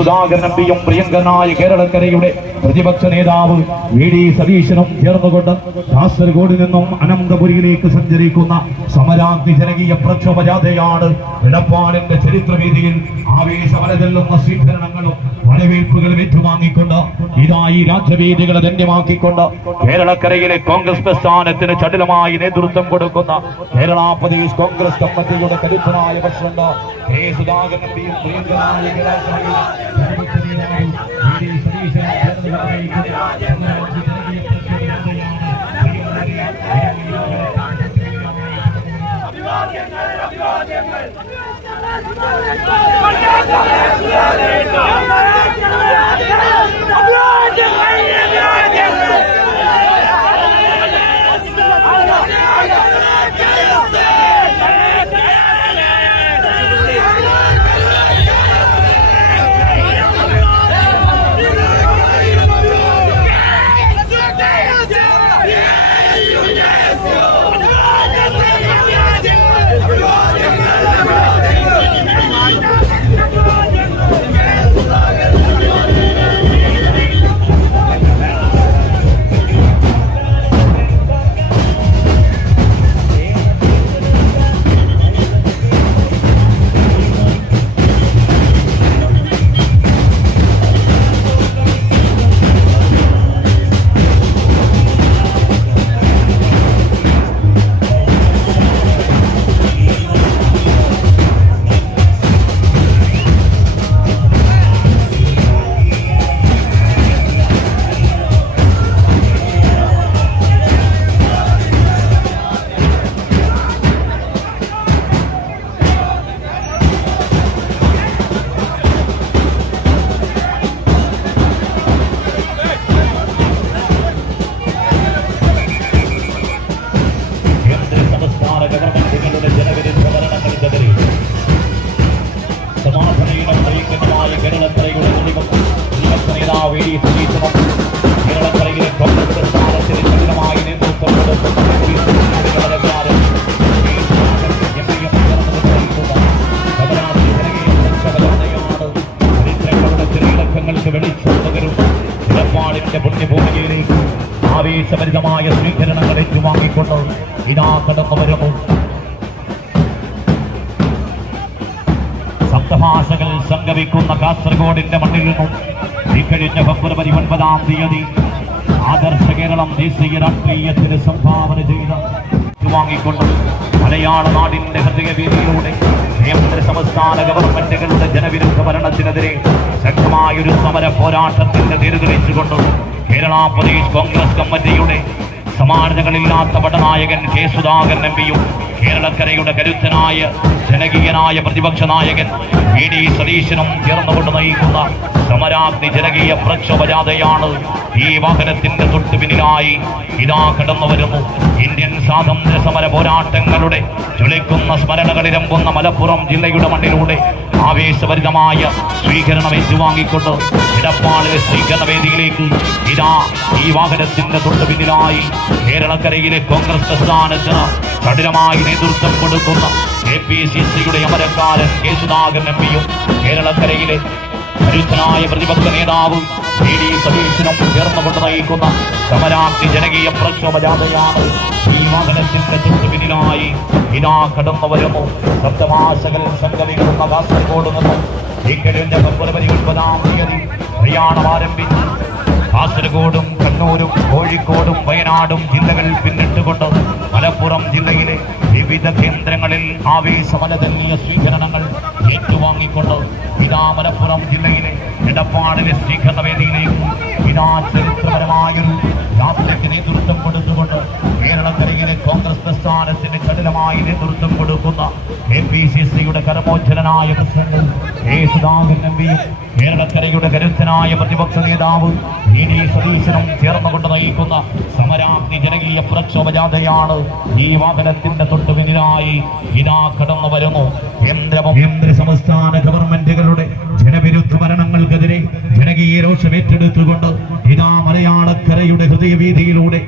സുധാകരൻ എംപിയും പ്രിയങ്കരനായ കേരളക്കരയുടെ പ്രതിപക്ഷ നേതാവ് VD സതീശനും ചേർന്നുകൊണ്ട് കാസർഗോഡ് നിന്നും അനന്തപുരിയിലേക്ക് സഞ്ചരിക്കുന്ന സമരാഗ്നി ജനകീയ പ്രക്ഷോഭ ജാഥയാണ് എടപ്പാളിന്റെ ചരിത്രവേദിയിൽ ആവേശമല ചെല്ലുന്ന സ്വീകരണങ്ങളും വരവേൽപ്പുകളും ഏറ്റുവാങ്ങിക്കൊണ്ട് ഇതായി രാജ്യവേദികളെ ധന്യമാക്കിക്കൊണ്ട് കേരളക്കരയിലെ കോൺഗ്രസ് പ്രസ്ഥാനത്തിന് ചടുലമായി നേതൃത്വം കൊടുക്കുന്ന കേരള പ്രദേശ് കോൺഗ്രസ് കമ്മിറ്റിയുടെ കരുത്തനായ പ്രസിഡന്റ് സുധാകരൻ എംപിയും പ്രിയങ്കരനായ പുണ്യഭൂമിയിലേക്ക് ആവേശഭരിതമായ സ്വീകരണങ്ങൾ ഏറ്റുവാങ്ങിക്കൊണ്ട് ഇതാ കടന്നു വരുന്നു. സപ്തഭാഷകൾ സംഗമിക്കുന്ന കാസർഗോഡിന്റെ മണ്ണിൽ നിന്നും ഇക്കഴിഞ്ഞ ഫെബ്രുവരി 9-ാം തീയതി ആദർശ കേരളം ദേശീയ രാഷ്ട്രീയത്തിന് സംഭാവന ചെയ്ത് ഏറ്റുവാങ്ങിക്കൊണ്ട് മലയാള നാടിന്റെ ഹൃദയവേദിയിലൂടെ കേന്ദ്ര സംസ്ഥാന ഗവൺമെന്റുകളുടെ ജനവിരുദ്ധ ഭരണത്തിനെതിരെ ശക്തമായൊരു സമര പോരാട്ടത്തിന്റെ നേതൃത്വം കേരള പ്രദേശ് കോൺഗ്രസ് കമ്മിറ്റിയുടെ സമാനതകളില്ലാത്ത പടനായകൻ സുധാകരൻ എംപിയും കേരളക്കരയുടെ കരുത്തനായ ജനകീയനായ പ്രതിപക്ഷ നായകൻ VD സതീശനും ചേർന്നുകൊണ്ട് നയിക്കുന്ന സമരാഗ്നി ജനകീയ പ്രക്ഷോഭ ജാഥയാണ് ഈ വാഹനത്തിന്റെ തൊട്ടു പിന്നിലായി ഇതാ കടന്നു വരുന്നു. ഇന്ത്യൻ സ്വാതന്ത്ര്യ സമര പോരാട്ടങ്ങളുടെ ജ്വലിക്കുന്ന സ്മരണകളിരമ്പുന്ന മലപ്പുറം ജില്ലയുടെ മണ്ണിലൂടെ ആവേശഭരിതമായ സ്വീകരണം ഏറ്റുവാങ്ങിക്കൊണ്ട് എടപ്പാളിലെ സ്വീകരണ വേദിയിലേക്ക് ഇതാ ഈ വാഹനത്തിന്റെ തൊട്ടു പിന്നിലായി കേരളക്കരയിലെ കോൺഗ്രസ് പ്രസ്ഥാനത്തിന് കഠിനമായി നേതൃത്വം കൊടുക്കുന്ന KPCCയുടെ അമരക്കാരൻ സുധാകരൻ എംപിയും കേരളക്കരയിലെ കരുത്തനായ പ്രതിപക്ഷ നേതാവ് VD സതീശനും ചേർന്നുകൊണ്ട് നയിക്കുന്ന സമരാഗ്നി ജനകീയ പ്രക്ഷോഭ ജാഥയാണ് ഈ വാഹനത്തിന്റെ തൊട്ടു പിന്നിലായി ഇതാ കടന്നു വരുന്നു. സപ്തമാശകൾ സംഗമിക്കുന്ന കാസർഗോഡ് നിന്നും ഇക്കഴിഞ്ഞ ഫെബ്രുവരി 9-ാം തീയതി പ്രയാണം ആരംഭിച്ചു. കാസർഗോഡും കണ്ണൂരും കോഴിക്കോടും വയനാടും ജില്ലകൾ പിന്നിട്ടുകൊണ്ട് മലപ്പുറം ജില്ലയിലെ വിവിധ കേന്ദ്രങ്ങളിൽ ആവേശമലതല്ലിയ സ്വീകരണങ്ങൾ ഏറ്റുവാങ്ങിക്കൊണ്ട് ഇതാ മലപ്പുറം ജില്ലയിലെ എടപ്പാളിലെ സ്വീകരണ വേദിയിലേക്ക് ഇതാ ചരിത്രപരമായൊരു യാത്രയ്ക്ക് നേതൃത്വം കൊടുത്തുകൊണ്ട് കേരളക്കരയിലെ കോൺഗ്രസ് പ്രസ്ഥാനത്തിന് ചടുലമായി നേതൃത്വം കൊടുക്കുന്ന KPCCയുടെ കരമോജ്ജലനായ പ്രസിഡന്റ് സുധാകരൻ എംപിയും കേരളക്കരയുടെ കരുത്തനായ പ്രതിപക്ഷ നേതാവ് VD സതീശനും ചേർന്നുകൊണ്ട് നയിക്കുന്ന സമരാഗ്നി ജനകീയ പ്രക്ഷോഭ ജാഥയാണ് ഈ വാഹനത്തിന്റെ തൊട്ടു പിന്നിലായി ഇതാ കടന്നു വരുന്നു. കേന്ദ്ര സംസ്ഥാന ഗവൺമെന്റുകളുടെ ജനവിരുദ്ധ ഭരണങ്ങൾക്കെതിരെ ജനകീയ രോഷം ഏറ്റെടുത്തുകൊണ്ട് ഇതാ മലയാളക്കരയുടെ ഹൃദയവീതിയിലൂടെ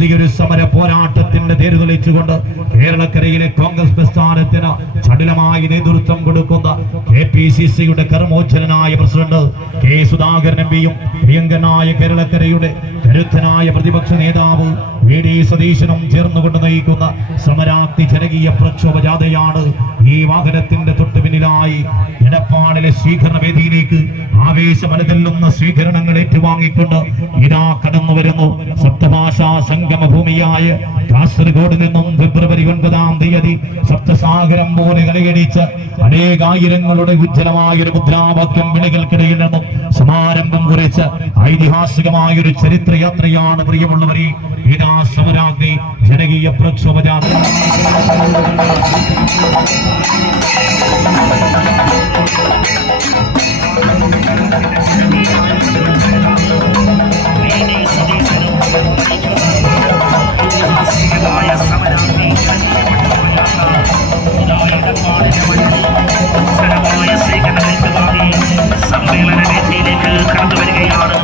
പുതിയൊരു സമര പോരാട്ടത്തിന്റെ തേരുതെളിച്ചുകൊണ്ട് കേരളക്കരയിലെ കോൺഗ്രസ് പ്രസ്ഥാനത്തിന് ചടുലമായി നേതൃത്വം കൊടുക്കുന്ന KPCCയുടെ കർമ്മോച്ചനായ പ്രസിഡന്റ് കെ സുധാകരൻ എംപിയും പ്രിയങ്കനായ കേരളക്കരയുടെ കരുത്തനായ പ്രതിപക്ഷ നേതാവ് VD സതീശനും ചേർന്നുകൊണ്ട് നയിക്കുന്ന സമരാഗ്നി ജനകീയ പ്രക്ഷോഭ ജാഥയാണ് ഈ വാഹനത്തിന്റെ തൊട്ടുപിന്നിലായി എടപ്പാളിലെ സ്വീകരണ വേദിയിലേക്ക് ആവേശമലതല്ലുന്ന സ്വീകരണങ്ങൾ ഏറ്റുവാങ്ങിക്കൊണ്ട് ഇതാ കടന്നു വരുന്നു. സപ്തഭാഷാ സംഗമ ഭൂമിയായ കാസർഗോഡ് നിന്നും ഫെബ്രുവരി 9-ാം തീയതി സപ്തസാഗരം പോലെ കലയടിച്ച് അനേകായിരങ്ങളുടെ ഉജ്ജ്വലമായൊരു മുദ്രാവാക്യം വിളികൾക്കിടയിൽ നിന്നും സമാരംഭം കുറിച്ച് ഐതിഹാസികമായൊരു ചരിത്രയാത്രയാണ് പ്രിയമുള്ളവരെ ഇതാ സമരാഗ്നി ജനകീയ പ്രക്ഷോഭ ജാഥ. സമ്മേളന വേദിയിലേക്ക് കടന്നു വരികയാണ്.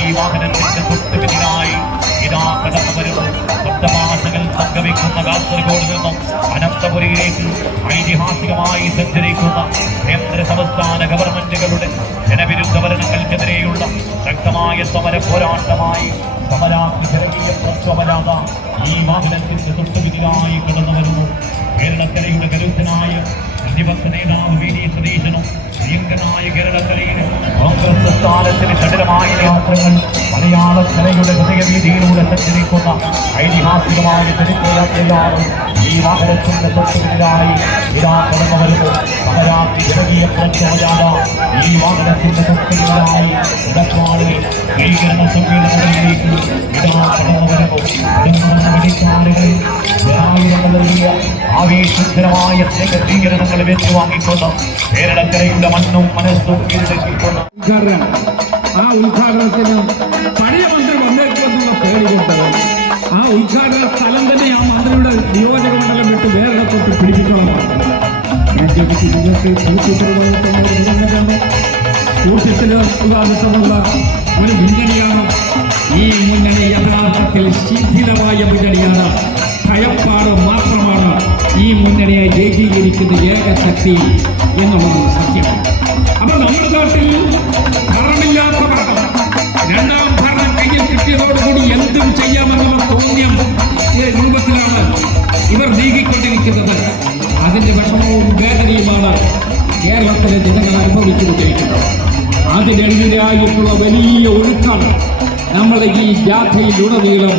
ഈ വാഹനത്തിന്റെ തൊട്ടുപിന്നിലായി ഇതാ കടന്നു വരുന്നു. സപ്തഭാഷകൾ സംഗമിക്കുന്ന കാസർഗോഡ് നിന്നും അനന്തപുരിയിലേക്ക് ഐതിഹാസികമായി സഞ്ചരിക്കുന്ന കേന്ദ്ര സംസ്ഥാന ഗവൺമെന്റുകളുടെ ജനവിരുദ്ധ ഭരണങ്ങൾക്കെതിരെയുള്ള ശക്തമായ സമര പോരാട്ടമായി സമരാഗ്നി ജനകീയ പ്രക്ഷോഭ ജാഥ ഈ വാഹനത്തിന്റെ തൊട്ടുപിന്നിലായി കടന്നു വരുന്നു. കേരളക്കരയുടെ കരുത്തനായ പ്രതിപക്ഷ നേതാവ് VD സതീശനും പ്രിയങ്കനായ കേരളക്കരയിലെ കോൺഗ്രസ് പ്രസ്ഥാനത്തിന് ചടുലമായ യാത്രകൾ മലയാളക്കരയുടെ ഹൃദയവീതിയിലൂടെ സഞ്ചരിക്കുന്ന ഐതിഹാസികമായ ചരിത്രയാത്രയാണ് ഈ വാഹനത്തിന്റെ തൊട്ടുപിന്നിലായി ഇതാ കടന്നു വരുന്നു. സമരാഗ്നി ജനകീയ പ്രക്ഷോഭ ജാഥ ഈ വാഹനത്തിന്റെ തൊട്ടുപിന്നിലായി ഇടപ്പാളിൽ സ്വീകരണ സമ്മേളനങ്ങളിലേക്ക് ഇതാ കടന്നു വരുന്നു. വെടിക്കാറുകളിൽ ആവേശകരമായ സ്വീകരണങ്ങൾ വെച്ചുവാങ്ങിക്കൊണ്ട് കേരളക്കരയുടെ മണ്ണും മനസ്സും കീഴടക്കിക്കൊണ്ട് ആ ഉദ്ഘാടനത്തിന് പഴയ മന്ത്രി വന്നേക്കുമെന്നുള്ള പേടികൊണ്ട് ആ ഉദ്ഘാടന സ്ഥലം തന്നെ ആ മന്ത്രിയുടെ നിയോജക മണ്ഡലം വിട്ട് വേറെ തൊട്ട് പിടിപ്പിക്കണം. ഞാൻ ചോദിച്ചു, നിങ്ങൾക്ക് കൂട്ടത്തിൽ ഉദാഹരണമുള്ള ഒരു മുന്നണിയാണ്. ഈ മുന്നണി യഥാർത്ഥത്തിൽ ശിഥിലമായ മുന്നണിയാണ്. ഭയപ്പാട് മാത്രമാണ് ഈ മുന്നണിയെ ഏകീകരിക്കുന്ന ഏകശക്തി എന്നുള്ളത് സത്യം. അപ്പൊ നമ്മുടെ നാട്ടിൽ ഭരണമില്ലാത്ത ഭരണം, രണ്ടാം ഭരണം കയ്യിൽ കിട്ടിയതോടുകൂടി എന്തും ചെയ്യാമെന്നുള്ള തോന്നിയ രൂപത്തിലാണ് ഇവർ നീങ്ങിക്കൊണ്ടിരിക്കുന്നത്. അതിന്റെ വിഷമവും വേദനയുമാണ് കേരളത്തിലെ ജനങ്ങൾ അനുഭവിച്ചുകൊണ്ടിരിക്കുന്നത്. അതിനെതിരായിട്ടുള്ള വലിയ ഒഴുക്കാണ് നമ്മൾ ഈ ജാഥയിലുടനീളം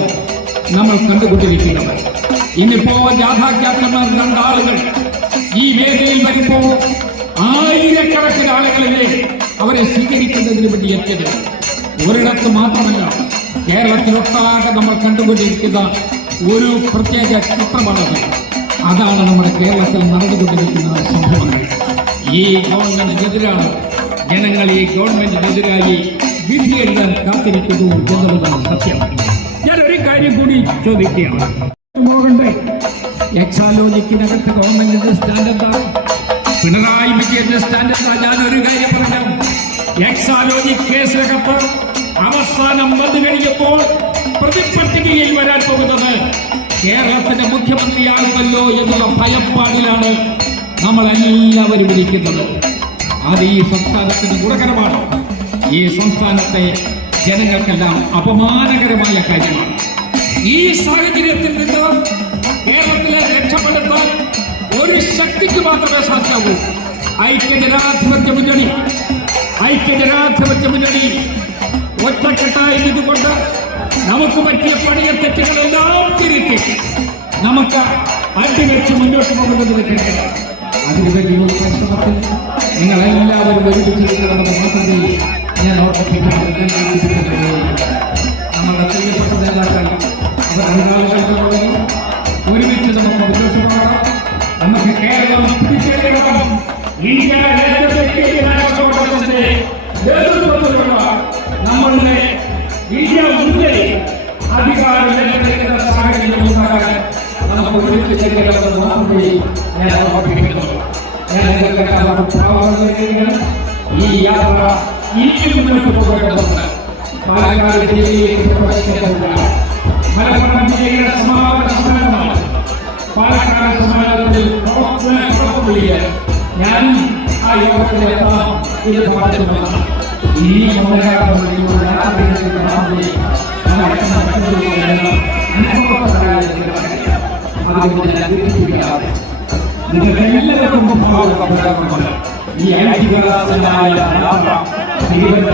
നമ്മൾ കണ്ടുകൊണ്ടിരിക്കുന്നത്. ഇന്നിപ്പോ ജാഥാക്യാപ്റ്റന്മാർ രണ്ടാളുകൾ ഈ വേദിയിൽ വരുമ്പോൾ ആയിരക്കണക്കിന് ആളുകളിലെ അവരെ സ്വീകരിക്കുന്നതിന് വേണ്ടി എത്തിയത് ഒരിടത്ത് മാത്രമല്ല, കേരളത്തിലൊട്ടാകെ നമ്മൾ കണ്ടുകൊണ്ടിരിക്കുന്ന ഒരു പ്രത്യേക ചിത്രമാണത്. അതാണ് നമ്മുടെ കേരളത്തിൽ നടന്നുകൊണ്ടിരിക്കുന്ന സംഭവങ്ങൾ. ഈ ഗവൺമെന്റിനെതിരാണ് ജനങ്ങൾ ഈ ഗവൺമെന്റിനെതിരായി വിധി എഴുതാൻ കാത്തിരിക്കുന്നു എന്നുള്ളതാണ് സത്യം. ഞാനൊരു കാര്യം കൂടി ചോദിക്കുകയാണ്. എക്സാലോജിക്കിനകത്ത് ഗവൺമെന്റിന്റെ സ്റ്റാൻഡ് എന്താ? പിണറായി വിജയന്റെ സ്റ്റാൻഡ് എന്താ? ഞാനൊരു കാര്യം പറഞ്ഞു. എക്സാലോജിക് കേസിനകത്ത് അവസാനം വന്നു കഴിഞ്ഞപ്പോൾ പ്രതിപട്ടികയിൽ വരാൻ പോകുന്നത് കേരളത്തിന്റെ മുഖ്യമന്ത്രിയാകുമല്ലോ എന്നുള്ള ഭയപ്പാടിലാണ് നമ്മളെല്ലാവരും ഇരിക്കുന്നത്. അത് ഈ സംസ്ഥാനത്തിന് ഗുണകരമാണ്. ഈ സംസ്ഥാനത്തെ ജനങ്ങൾക്കെല്ലാം അപമാനകരമായ കാര്യമാണ്. ഈ സാഹചര്യത്തിൽ നിന്ന് കേരളത്തിലെ രക്ഷപ്പെടുത്താൻ ഒരു ശക്തിക്ക് മാത്രമേ സാധ്യമാകൂ. ഐക്യജനാധിപത്യ മുന്നണി ഒറ്റക്കെട്ടായി ഇതുകൊണ്ട് നമുക്ക് പറ്റിയ പണിയ തെറ്റുകളെല്ലാം തിരുത്തി നമുക്ക് അടിവെച്ച് മുന്നോട്ട് പോകുന്നതിന് കഴിയണം. അതിനുവേണ്ടിയുള്ള പരിശ്രമത്തിൽ നിങ്ങളെല്ലാവരും ഒരുമിച്ചിരിക്കണമെന്ന് മാത്രമേ നേതൃത്വത്തിലുള്ള നമ്മളുടെ ഇന്ത്യ മുന്നണി അധികാരം ഏറ്റെടുക്കുന്ന സാഹചര്യം ഉണ്ടാകാൻ നമുക്ക് ഒരുമിച്ച് ചെല്ലുന്നത് മാത്രമേ ഞാൻ ഓർമ്മിപ്പിക്കുന്നു. ഈ യാത്ര ഇനിയും മുന്നോട്ട് പോകേണ്ടതുണ്ട്. പാലക്കാട് ജില്ലയിലേക്ക് പ്രവേശിക്കേണ്ടതില്ല. മലപ്പുറം ജില്ലയുടെ സമാപന സമ്മേളനമാണ്. പാലക്കാട് സമ്മേളനത്തിൽ ഞാൻ ആ യോഗത്തിലെത്താം ഇത് പറഞ്ഞിട്ടുള്ളതാണ്. ഈ നിങ്ങൾക്ക് എല്ലാവർക്കും ഭാവമുണ്ട്. ഈ ഐതിഹാസികമായ യാത്ര നിങ്ങൾക്ക്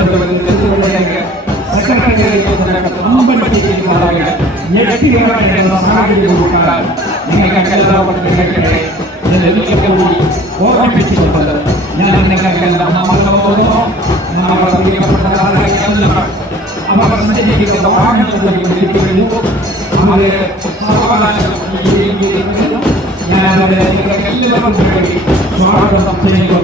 എല്ലാവർക്കും കേൾക്കട്ടെ. ഓർമ്മിപ്പിച്ചിട്ടുണ്ട്. ഞാൻ നിങ്ങൾക്കെല്ലാം അവർ സഞ്ചരിക്കുന്ന വാഹനങ്ങളിലും അവര് ഞാൻ നിങ്ങൾക്ക് എല്ലാവർക്കും വേണ്ടി സ്വാഗതം ചെയ്യുന്നത്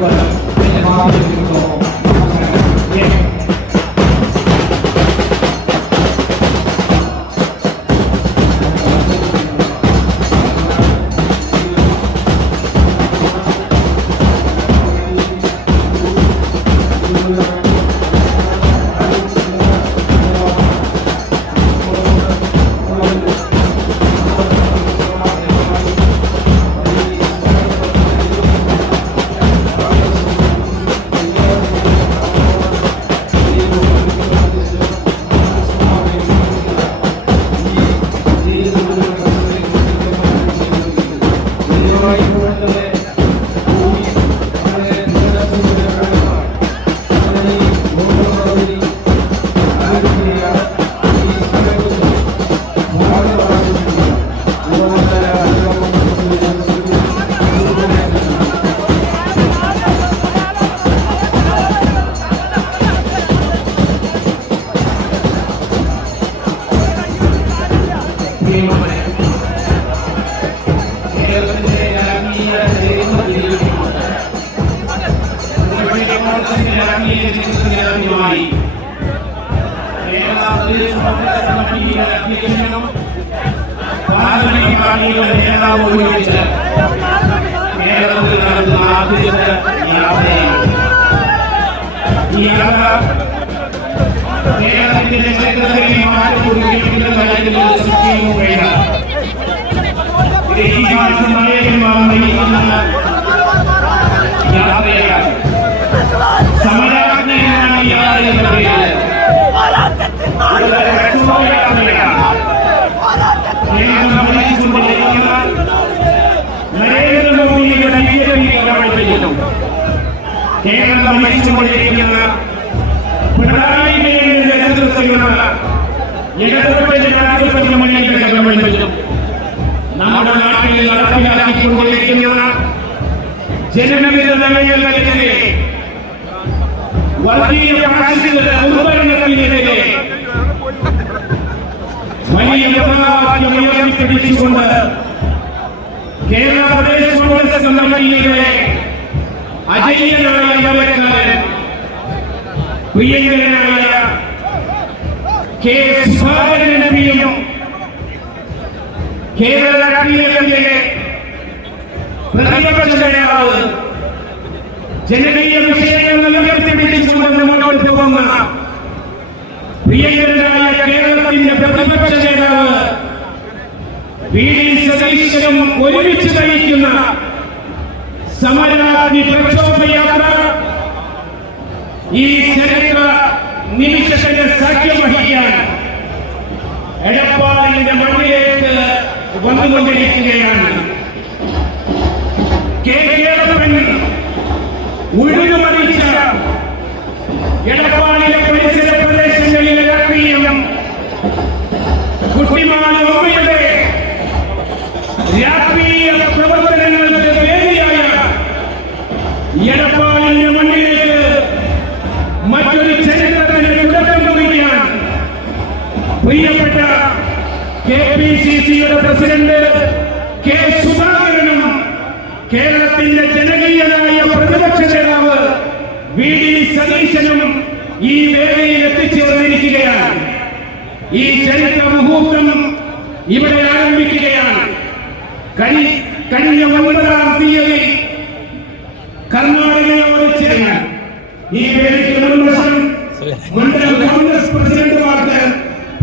കേരളത്തിന്റെ ചരിത്രത്തിൽ മാറ്റം കുറിക്കുന്ന കാര്യങ്ങളിൽ സംശയവും വേണ്ട. യാത്രയാണ് സമരാജ്ഞയാണ് യാത്ര എന്ന പേരിൽ നയിച്ചുകൊണ്ടിരിക്കുന്ന നരേന്ദ്രമോദിയുടെ ഗവൺമെന്റിനും കേരളം നയിച്ചുകൊണ്ടിരിക്കുന്ന പിണറായി വിജയന്റെ നേതൃത്വത്തിലുള്ള ഇടതുപക്ഷ ജനാധിപത്യ മുന്നണിയുടെ ഗവൺമെന്റിനും നമ്മുടെ നാട്ടിൽ നടപ്പിലാക്കിക്കൊണ്ടിരിക്കുന്ന ജനവിരുദ്ധ നയങ്ങൾക്കെതിരെ വർഗീയ ഫാസിസ്റ്റ് ഉത്പന്നങ്ങൾക്കെതിരെ വലിയ മുദ്രാവാക്യം ഉയർത്തിപ്പിടിച്ചുകൊണ്ട് കേരള പ്രദേശ് കോൺഗ്രസ് കമ്മിറ്റിയിലെ അജയ്യനായ യുവക്കാരൻ പ്രിയങ്കരനായ കെ സുധാകരൻ എംപിയും കേരള രാഷ്ട്രീയത്തിലെ പ്രതിപക്ഷ നേതാവ് ജനകീയ വിഷയങ്ങൾ ഉയർത്തിപ്പിടിച്ചുകൊണ്ട് മുന്നോട്ട് പോകുന്ന പ്രിയങ്കരനായ കേരളത്തിന്റെ പ്രതിപക്ഷ നേതാവ് വി ഡി സതീശനും ഒരുമിച്ച് നയിക്കുന്ന സമരാഗ്നി പ്രക്ഷോഭയാത്ര ഈ ചരിത്ര നിമിഷത്തിന്റെ സാക്ഷ്യം വഹിക്കാൻ എടപ്പാളിന്റെ മണ്ണിലേക്ക് വന്നുകൊണ്ടിരിക്കുകയാണ്. കേരളപ്പൻ ഉഴുതുമറിച്ച എടപ്പാളിലെ പരിസര പ്രദേശങ്ങളിലെ രാഷ്ട്രീയം കുട്ടിമാനമ്മയുടെ രാഷ്ട്രീയ പ്രവർത്തനങ്ങൾക്ക് വേദിയായ എടപ്പാളിന്റെ മണ്ണിലേക്ക് മറ്റൊരു ചരിത്രത്തിന് തുടക്കം കുറിക്കാൻ പ്രിയപ്പെട്ട KPCCയുടെ പ്രസിഡന്റ് കെ സുധാകരനും കേരളത്തിന്റെ ജനകീയനായ പ്രതിപക്ഷ നേതാവ് വി ഡി സതീശനും ഈ വേദിയിൽ എത്തിച്ചേർന്നിരിക്കുകയാണ്. ഈ ചരിത്ര മുഹൂർത്തം ഇവിടെ ആരംഭിക്കുകയാണ്. കഴിഞ്ഞ 9-ാം തീയതി കർണാടകയോട് ചേർന്ന് ഈ വേദിക്ക് മുൻവശം മണ്ഡലം കോൺഗ്രസ് പ്രസിഡന്റുമാർക്ക്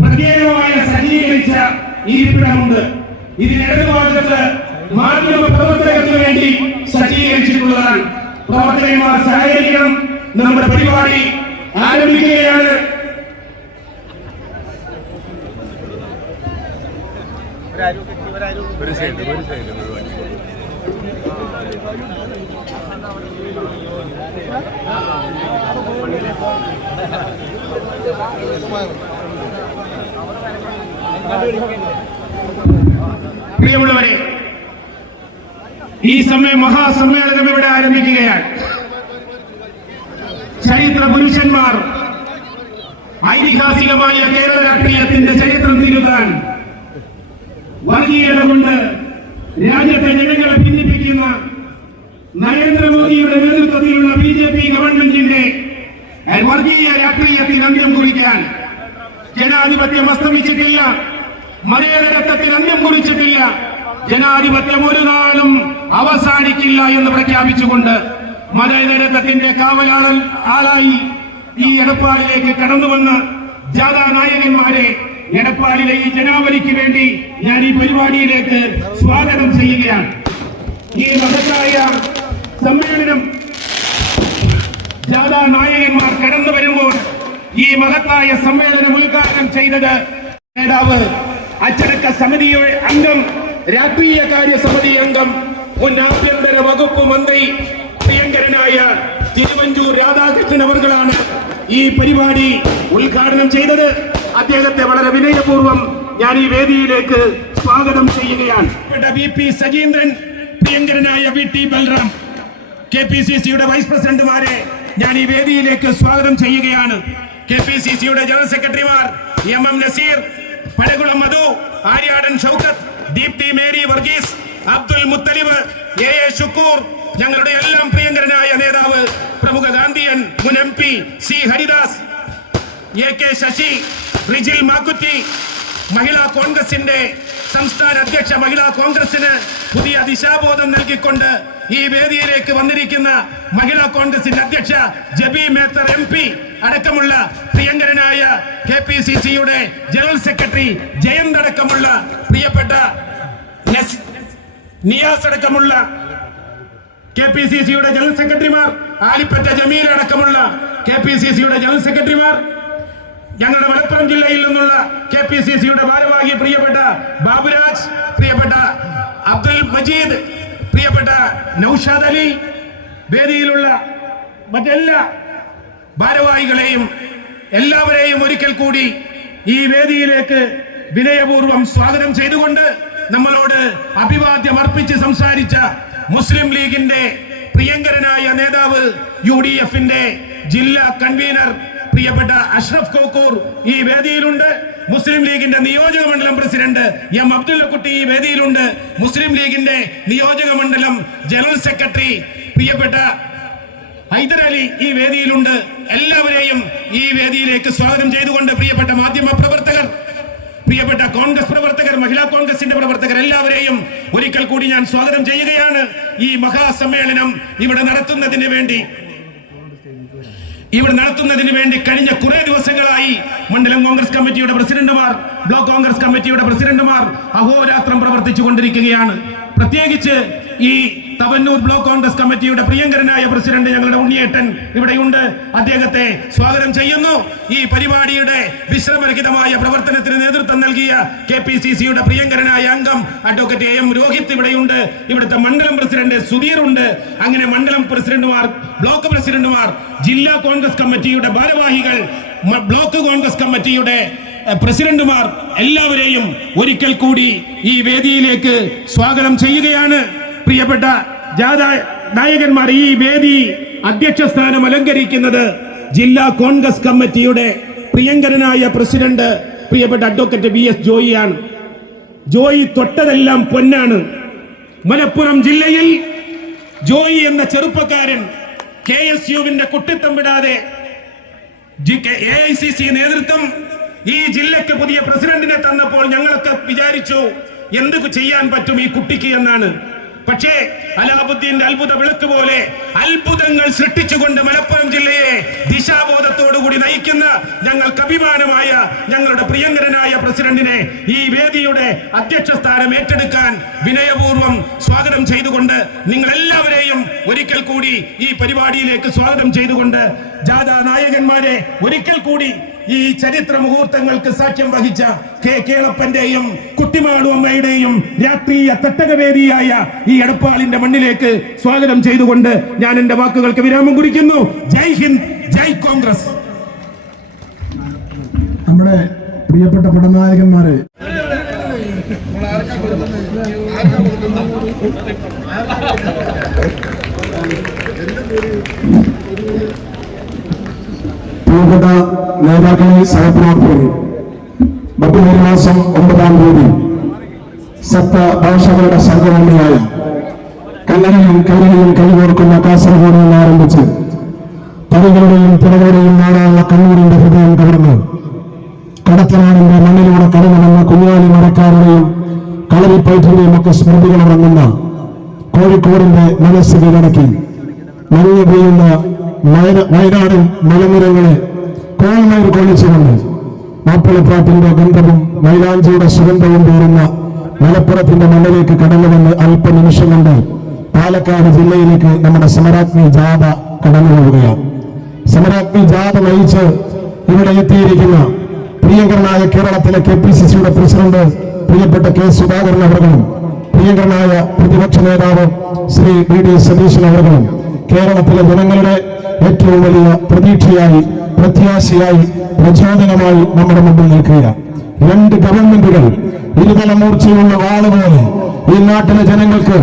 പ്രത്യേകമായ സജ്ജീകരിച്ച ഇരിപ്പിടമുണ്ട്. ഇതിനിടതുഭാഗത്ത് മാധ്യമ പ്രവർത്തകർക്ക് വേണ്ടി സജ്ജീകരിച്ചിട്ടുള്ളതാണ്. പ്രവർത്തകന്മാർ സഹകരിക്കണം. നമ്മുടെ പരിപാടി ആരംഭിക്കുകയാണ്. പ്രിയമുള്ളവരെ, ഈ സമയം മഹാസമ്മേളനം ഇവിടെ ആരംഭിക്കുകയാണ്. ചരിത്ര പുരുഷന്മാർ ഐതിഹാസികമായ കേരള രാഷ്ട്രീയത്തിന്റെ ചരിത്രം തിരുത്താൻ വർഗീയത കൊണ്ട് രാജ്യത്തെ ജനങ്ങളെ ഭിന്നിപ്പിക്കുന്ന നരേന്ദ്രമോദിയുടെ നേതൃത്വത്തിലുള്ള BJP ഗവൺമെന്റിന്റെ വർഗീയ രാഷ്ട്രീയത്തിൽ അന്ത്യം കുറിക്കാൻ ജനാധിപത്യം അസ്തമിച്ചിട്ടില്ല. മതേതരത്വത്തിൽ അന്ത്യം കുറിച്ചിട്ടില്ല. ജനാധിപത്യം ഒരു നാളും അവസാനിക്കില്ല എന്ന് പ്രഖ്യാപിച്ചുകൊണ്ട് മതേതരത്വത്തിന്റെ ആളായി ഈ എടപ്പാടിലേക്ക് കടന്നുവന്ന ജാഥാ നായകന്മാരെ എടപ്പാടിലെ ഈ ജനാവലിക്ക് വേണ്ടി ഞാൻ ഈ പരിപാടിയിലേക്ക് സ്വാഗതം ചെയ്യുകയാണ്. ഈ മഹത്തായ സമ്മേളനം ജാഥാ നായകന്മാർ കടന്നു വരുമ്പോൾ ഈ മഹത്തായ സമ്മേളനം ഉദ്ഘാടനം ചെയ്തത് നേതാവ്, അച്ചടക്ക സമിതിയുടെ അംഗം, രാഷ്ട്രീയ കാര്യ സമിതി അംഗം, മുൻ ആഭ്യന്തര വകുപ്പ് മന്ത്രി പ്രിയങ്കരനായ തിരുവഞ്ചൂർ രാധാകൃഷ്ണൻ അവർകളാണ് ഈ പരിപാടി ഉദ്ഘാടനം ചെയ്തത്. അദ്ദേഹത്തെ വളരെ വിനയപൂർവ്വം ഞാൻ ഈ വേദിയിലേക്ക് സ്വാഗതം ചെയ്യുകയാണ്. VP സജീന്ദ്രൻ, പ്രിയങ്കരനായ VT ബൽറാം, KPCCയുടെ വൈസ് പ്രസിഡന്റുമാരെ ഞാൻ ഈ വേദിയിലേക്ക് സ്വാഗതം ചെയ്യുകയാണ്. KPCCയുടെ ജനറൽ സെക്രട്ടറിമാർ MM നസീർ, പടകുളം മധു, ആര്യാടൻ ഷൗക്കത്ത്, ദീപ്തി മേരി വർഗീസ്, അബ്ദുൽ മുത്തലിബ്, AA ഷുക്കൂർ, ഞങ്ങളുടെ എല്ലാം പ്രിയങ്കരനായ നേതാവ് പ്രമുഖ ഗാന്ധിയൻ മുൻ MP C Haridas, AK Sasi, Rijil Makkutty, മഹിളാ കോൺഗ്രസിന്റെ സംസ്ഥാന അധ്യക്ഷ, മഹിളാ കോൺഗ്രസിന് പുതിയ ദിശാബോധം നൽകിക്കൊണ്ട് ഈ വേദിയിലേക്ക് വന്നിരിക്കുന്ന മഹിളാ കോൺഗ്രസിന്റെ അധ്യക്ഷ ജബി മേത്തർ MP അടക്കമുള്ള പ്രിയങ്കരനായ KPCCയുടെ ജനറൽ സെക്രട്ടറി ജയന്ത് അടക്കമുള്ള പ്രിയപ്പെട്ട നിയാസ് അടക്കമുള്ള KPCCയുടെ ജനറൽ സെക്രട്ടറിമാർ, ആലിപ്പറ്റ ജമീൽ അടക്കമുള്ള KPCCയുടെ ജനറൽ സെക്രട്ടറിമാർ, ഞങ്ങളുടെ മലപ്പുറം ജില്ലയിൽ നിന്നുള്ള KPCCയുടെ ഭാരവാഹി പ്രിയപ്പെട്ട ബാബുരാജ്, പ്രിയപ്പെട്ട അബ്ദുൽ മജീദ്, പ്രിയപ്പെട്ട നൌഷാദ് അലി, വേദിയിലുള്ള മറ്റെല്ലാ ഭാരവാഹികളെയും എല്ലാവരെയും ഒരിക്കൽ കൂടി ഈ വേദിയിലേക്ക് വിനയപൂർവ്വം സ്വാഗതം ചെയ്തുകൊണ്ട് നമ്മളോട് അഭിവാദ്യം അർപ്പിച്ച് സംസാരിച്ച മുസ്ലിം ലീഗിന്റെ പ്രിയങ്കരനായ നേതാവ്, UDFന്റെ ജില്ലാ കൺവീനർ പ്രിയപ്പെട്ട അഷ്റഫ് കോക്കൂർ ഈ വേദിയിലുണ്ട്. മുസ്ലിം ലീഗിന്റെ നിയോജക മണ്ഡലം പ്രസിഡന്റ് M അബ്ദുള്ളക്കുട്ടി ഈ വേദിയിലുണ്ട്. മുസ്ലിം ലീഗിന്റെ നിയോജക മണ്ഡലം ജനറൽ സെക്രട്ടറി പ്രിയപ്പെട്ട ഹൈദർ അലി ഈ വേദിയിലുണ്ട്. എല്ലാവരെയും ഈ വേദിയിലേക്ക് സ്വാഗതം ചെയ്തുകൊണ്ട് പ്രിയപ്പെട്ട മാധ്യമ പ്രവർത്തകർ, പ്രിയപ്പെട്ട കോൺഗ്രസ് പ്രവർത്തകർ, മഹിളാ കോൺഗ്രസിന്റെ പ്രവർത്തകർ എല്ലാവരെയും ഒരിക്കൽ കൂടി ഞാൻ സ്വാഗതം ചെയ്യുകയാണ്. ഈ മഹാസമ്മേളനം ഇവിടെ നടത്തുന്നതിന് വേണ്ടി കഴിഞ്ഞ കുറെ ദിവസങ്ങളായി മണ്ഡലം കോൺഗ്രസ് കമ്മിറ്റിയുടെ പ്രസിഡന്റുമാർ, ബ്ലോക്ക് കോൺഗ്രസ് കമ്മിറ്റിയുടെ പ്രസിഡന്റുമാർ അഹോരാത്രം പ്രവർത്തിച്ചു കൊണ്ടിരിക്കുകയാണ്. പ്രത്യേകിച്ച് ഈ തവന്നൂർ ബ്ലോക്ക് കോൺഗ്രസ് കമ്മിറ്റിയുടെ പ്രിയങ്കരനായ പ്രസിഡന്റ് ഞങ്ങളുടെ ഉണ്ണിയേട്ടൻ ഇവിടെയുണ്ട്. അദ്ദേഹത്തെ സ്വാഗതം ചെയ്യുന്നു. ഈ പരിപാടിയുടെ വിശ്രമരഹിതമായ പ്രവർത്തനത്തിന് നേതൃത്വം നൽകിയ KPCCയുടെ പ്രിയങ്കരനായ അംഗം അഡ്വക്കേറ്റ് AM രോഹിത് ഇവിടെയുണ്ട്. ഇവിടുത്തെ മണ്ഡലം പ്രസിഡന്റ് സുധീർ ഉണ്ട്. അങ്ങനെ മണ്ഡലം പ്രസിഡന്റുമാർ, ബ്ലോക്ക് പ്രസിഡന്റുമാർ, ജില്ലാ കോൺഗ്രസ് കമ്മിറ്റിയുടെ ഭാരവാഹികൾ, ബ്ലോക്ക് കോൺഗ്രസ് കമ്മിറ്റിയുടെ പ്രസിഡന്റുമാർ എല്ലാവരെയും ഒരിക്കൽ കൂടി ഈ വേദിയിലേക്ക് സ്വാഗതം ചെയ്യുകയാണ്. പ്രിയപ്പെട്ട ജാഥാ നായകന്മാർ, ഈ വേദി അധ്യക്ഷ സ്ഥാനം അലങ്കരിക്കുന്നത് ജില്ലാ കോൺഗ്രസ് കമ്മിറ്റിയുടെ പ്രിയങ്കരനായ പ്രസിഡന്റ് പ്രിയപ്പെട്ട അഡ്വക്കേറ്റ് BS ജോയിയാണ്. ജോയി തൊട്ടതെല്ലാം പൊന്നാണ്. മലപ്പുറം ജില്ലയിൽ ജോയി എന്ന ചെറുപ്പക്കാരൻ KSUവിന്റെ കുട്ടിത്തം വിടാതെ AICC നേതൃത്വം ഈ ജില്ലയ്ക്ക് പുതിയ പ്രസിഡന്റിനെ തന്നപ്പോൾ ഞങ്ങളൊക്കെ വിചാരിച്ചു എന്ത് ചെയ്യാൻ പറ്റും ഈ കുട്ടിക്ക് എന്നാണ്. പക്ഷേ അലാവുദ്ദീന്റെ അത്ഭുത വിളക്ക് പോലെ അത്ഭുതങ്ങൾ സൃഷ്ടിച്ചുകൊണ്ട് മലപ്പുറം ജില്ലയെ ദിശാബോധത്തോടുകൂടി നയിക്കുന്ന ഞങ്ങൾക്ക് അഭിമാനമായ ഞങ്ങളുടെ പ്രിയങ്കരനായ പ്രസിഡന്റിനെ ഈ വേദിയുടെ അധ്യക്ഷ സ്ഥാനം ഏറ്റെടുക്കാൻ വിനയപൂർവ്വം സ്വാഗതം ചെയ്തുകൊണ്ട് നിങ്ങൾ എല്ലാവരെയും ഒരിക്കൽ കൂടി ഈ പരിപാടിയിലേക്ക് സ്വാഗതം ചെയ്തുകൊണ്ട് ജാഥ നായകന്മാരെ ഒരിക്കൽ കൂടി ഈ ചരിത്ര മുഹൂർത്തങ്ങൾക്ക് സാക്ഷ്യം വഹിച്ച കേളപ്പന്റെയും കുട്ടിമാളു അമ്മയുടെയും രാഷ്ട്രീയ തട്ടകവേദിയായ ഈ എടപ്പാളിന്റെ മണ്ണിലേക്ക് സ്വാഗതം ചെയ്തുകൊണ്ട് ഞാൻ എന്റെ വാക്കുകൾക്ക് വിരാമം കുറിക്കുന്നു. ജയ് ഹിന്ദ്, ജയ് കോൺഗ്രസ്. നമ്മുടെ പ്രിയപ്പെട്ട പടനായകന്മാരെ, പ്രിയപ്പെട്ട നേതാക്കളെ, സഹപ്രവർത്തകരെ, ഫെബ്രുവരി മാസം 9-ാം തീയതി സപ്തഭാഷകളുടെ സംഘടനയായ കന്നഡയും കൈരളിയും കൈകോർക്കുന്ന കാസർഗോഡ് നിന്ന് ആരംഭിച്ച് പണികളുടെയും തിരകളുടെയും നാടായ കണ്ണൂരിന്റെ ഹൃദയം കവർന്ന് കടത്തനാടിന്റെ മണ്ണിലൂടെ കടന്നു വന്ന കുഞ്ഞാലി മരക്കാരുടെയും കളരിപ്പയറ്റിന്റെയും ഒക്കെ സ്മൃതികൾ ഇറങ്ങുന്ന കോഴിക്കോടിന്റെ മനസ്സ് കീഴടക്കി മഞ്ഞ് പെയ്യുന്ന വയനാടൻ മലനിരങ്ങളെ കോൾമയർ കൊള്ളിച്ചുകൊണ്ട് മാപ്പിളപ്പാട്ടിന്റെ ഗന്ധവും മൈലാഞ്ചിയുടെ സുഗന്ധവും പേറുന്ന മലപ്പുറത്തിന്റെ മണ്ണിലേക്ക് കടന്നുവന്ന് അല്പനിമിഷം കൊണ്ട് പാലക്കാട് ജില്ലയിലേക്ക് നമ്മുടെ സമരാഗ്നി ജാഥ കടന്നു പോവുകയാണ്. സമരാഗ്നി ജാഥ നയിച്ച് ഇവിടെ എത്തിയിരിക്കുന്ന പ്രിയങ്കരനായ കേരളത്തിലെ KPCCയുടെ പ്രസിഡന്റ് പ്രിയപ്പെട്ട K. സുധാകരൻ അവർകളും പ്രിയങ്കരനായ പ്രതിപക്ഷ നേതാവ് ശ്രീ DD സതീശൻ അവർകളും കേരളത്തിലെ ജനങ്ങളുടെ ഏറ്റവും വലിയ പ്രതീക്ഷയായി, പ്രത്യാശയായി, പ്രചോദനമായി നമ്മുടെ മുമ്പിൽ നിൽക്കുകയാണ്. രണ്ട് ഗവൺമെന്റുകൾ ഇരുതല മൂർച്ചയുള്ള വാള് പോലെ ഈ നാട്ടിലെ ജനങ്ങൾക്ക്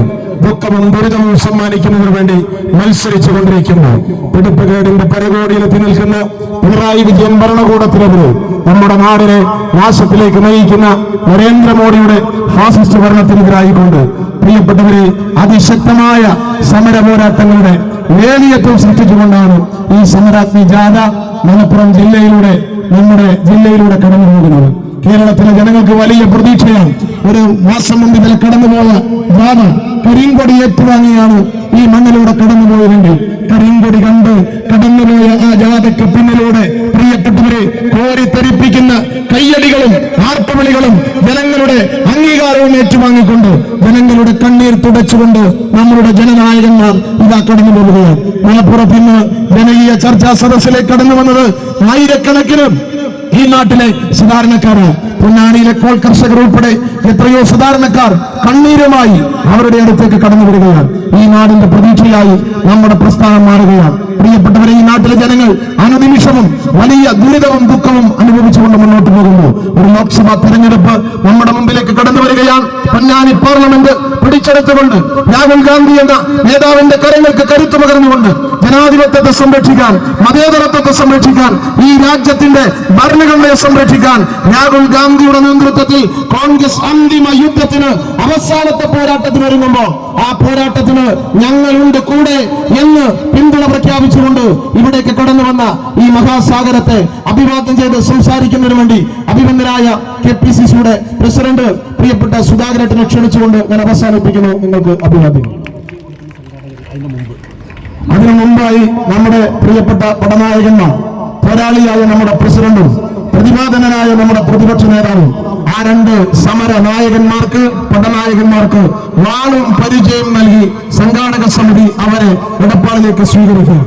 ദുഃഖവും ദുരിതവും സമ്മാനിക്കുന്നതിന് വേണ്ടി മത്സരിച്ചു കൊണ്ടിരിക്കുന്നു. പിടിപ്പുകേടിന്റെ പരകോടിയിലെത്തി നിൽക്കുന്ന പിണറായി വിജയൻ ഭരണകൂടത്തിനെതിരെ നമ്മുടെ നാടിനെ നാശത്തിലേക്ക് നയിക്കുന്ന നരേന്ദ്രമോദിയുടെ ഫാസിസ്റ്റ് ഭരണത്തിനെതിരായിക്കൊണ്ട് പ്രിയപ്പെട്ടവരെ അതിശക്തമായ സമര പോരാട്ടങ്ങളുടെ വേലിയേറ്റം സൃഷ്ടിച്ചുകൊണ്ടാണ് ഈ സമരാഗ്നി ജാഥ മലപ്പുറം ജില്ലയിലൂടെ നമ്മുടെ ജില്ലയിലൂടെ കടന്നു പോകുന്നത്. കേരളത്തിലെ ജനങ്ങൾക്ക് വലിയ പ്രതീക്ഷയാണ്. ഒരു മാസം മുമ്പ് ഇതിൽ കടന്നുപോയ ജാഥ കരിങ്കൊടി ഏറ്റുവാങ്ങിയാണ് ഈ മണ്ണിലൂടെ കടന്നുപോയതെങ്കിൽ കരിങ്കൊടി കണ്ട് കടന്നുപോയ ആ ജാഥയ്ക്ക് പിന്നിലൂടെ പ്രിയപ്പെട്ടവരെ കോരിത്തെരിപ്പിക്കുന്ന കയ്യടികളും ആർപ്പവിളികളും ജനങ്ങളുടെ അംഗീകാരവും ഏറ്റുവാങ്ങിക്കൊണ്ട് ജനങ്ങളുടെ കണ്ണീർ തുടച്ചുകൊണ്ട് നമ്മളുടെ ജനനായകന്മാർ ഇതാ കടന്നു പോവുകയാണ്. മലപ്പുറത്ത് ഇന്ന് ജനകീയ ചർച്ചാ സദസ്സിലേക്ക് കടന്നു വന്നത് ആയിരക്കണക്കിന് ഈ നാട്ടിലെ സാധാരണക്കാരാണ്. പൊന്നാനിയിലെ കോൾ കർഷകർ ഉൾപ്പെടെ എത്രയോ സാധാരണക്കാർ കണ്ണീരുമായി അവരുടെ അടുത്തേക്ക് കടന്നു വരികയാണ്. ഈ നാടിന്റെ പ്രതീക്ഷയായി നമ്മുടെ പ്രസ്ഥാനം മാറുകയാണ്. പ്രിയപ്പെട്ടവരെ, ഈ നാട്ടിലെ ജനങ്ങൾ അനുനിമിഷവും വലിയ ദുരിതവും ദുഃഖവും അനുഭവിച്ചുകൊണ്ട് മുന്നോട്ട് പോകുന്നു. ഒരു ലോക്സഭാ തെരഞ്ഞെടുപ്പ് നമ്മുടെ മുമ്പിലേക്ക് കടന്നു വരികയാണ്. പൊന്നാനി പാർലമെന്റ് പിടിച്ചെടുത്തുകൊണ്ട് രാഹുൽ ഗാന്ധി എന്ന നേതാവിന്റെ കരങ്ങൾക്ക് കരുത്തു പകർന്നുകൊണ്ട് ജനാധിപത്യത്തെ സംരക്ഷിക്കാൻ, മതേതരത്വത്തെ സംരക്ഷിക്കാൻ, ഈ രാജ്യത്തിന്റെ ഭരണഘടനയെ സംരക്ഷിക്കാൻ രാഹുൽ ഗാന്ധിയുടെ നേതൃത്വത്തിൽ കോൺഗ്രസ് അന്തിമ യുദ്ധത്തിന്, അവസാനത്തെ പോരാട്ടത്തിന് ഒരുങ്ങുമ്പോൾ ആ പോരാട്ടത്തിന് ഞങ്ങളുണ്ട് കൂടെ എന്ന് പിന്തുണ പ്രഖ്യാപിച്ചുകൊണ്ട് ഇവിടേക്ക് കടന്നു വന്ന ഈ മഹാസാഗരത്തെ അഭിവാദ്യം ചെയ്ത് സംസാരിക്കുന്നതിന് വേണ്ടി അഭിനന്ദനായ KPCCയുടെ പ്രസിഡന്റ് പ്രിയപ്പെട്ട സുധാകരനെ ക്ഷണിച്ചുകൊണ്ട് ഞാൻ അവസാനിപ്പിക്കുന്നു. നിങ്ങൾക്ക് അഭിവാദ്യം. അതിനു മുമ്പായി നമ്മുടെ പ്രിയപ്പെട്ട പടനായകന്മാർ, പോരാളിയായ നമ്മുടെ പ്രസിഡന്റും പ്രതിപാദനായ നമ്മുടെ പ്രതിപക്ഷ നേതാവും, ആ രണ്ട് സമര നായകന്മാർക്ക്, പടനായകന്മാർക്ക് വാളും പരിചയം നൽകി സംഘാടക സമിതി അവരെ എടപ്പാളിലേക്ക് സ്വീകരിക്കുക.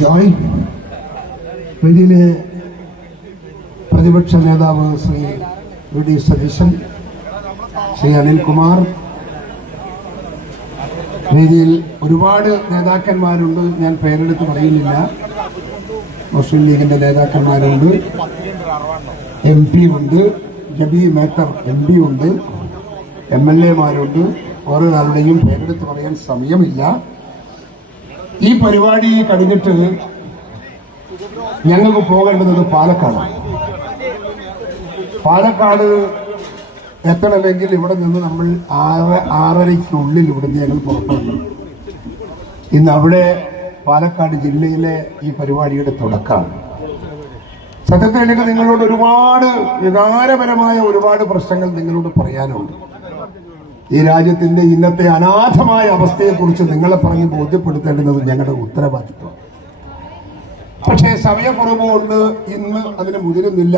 ജോയ് വേദിയിലെ പ്രതിപക്ഷ നേതാവ് ശ്രീ വി ഡി സതീശൻ, ശ്രീ അനിൽകുമാർ, വേദിയിൽ ഒരുപാട് നേതാക്കന്മാരുണ്ട്, ഞാൻ പേരെടുത്ത് പറയുന്നില്ല. മുസ്ലിം ലീഗിന്റെ നേതാക്കന്മാരുണ്ട്, MP ഉണ്ട്, ജബി മേത്തർ MP ഉണ്ട്, MLA മാരുണ്ട്. ഓരോ ആളുടെയും പേരെടുത്ത് പറയാൻ സമയമില്ല. ഈ പരിപാടി കഴിഞ്ഞിട്ട് ഞങ്ങൾക്ക് പോകേണ്ടത് പാലക്കാടാണ്. പാലക്കാട് എത്തണമെങ്കിൽ ഇവിടെ നിന്ന് നമ്മൾ 6:30-ക്കുള്ളിൽ ഇവിടുന്ന് ഞങ്ങൾ പുറപ്പെടുന്നു. ഇന്ന് അവിടെ പാലക്കാട് ജില്ലയിലെ ഈ പരിപാടിയുടെ തുടക്കമാണ്. സത്യത്തിൽ എനിക്ക് നിങ്ങളോട് ഒരുപാട് വികാരപരമായ ഒരുപാട് പ്രശ്നങ്ങൾ നിങ്ങളോട് പറയാനുണ്ട്. ഈ രാജ്യത്തിന്റെ ഇന്നത്തെ അനാഥമായ അവസ്ഥയെക്കുറിച്ച് നിങ്ങളെ പറഞ്ഞ് ബോധ്യപ്പെടുത്തേണ്ടുന്നത് ഞങ്ങളുടെ ഉത്തരവാദിത്വം. പക്ഷേ സമയക്കുറവ് കൊണ്ട് ഇന്ന് അതിന് മുതിരുന്നില്ല.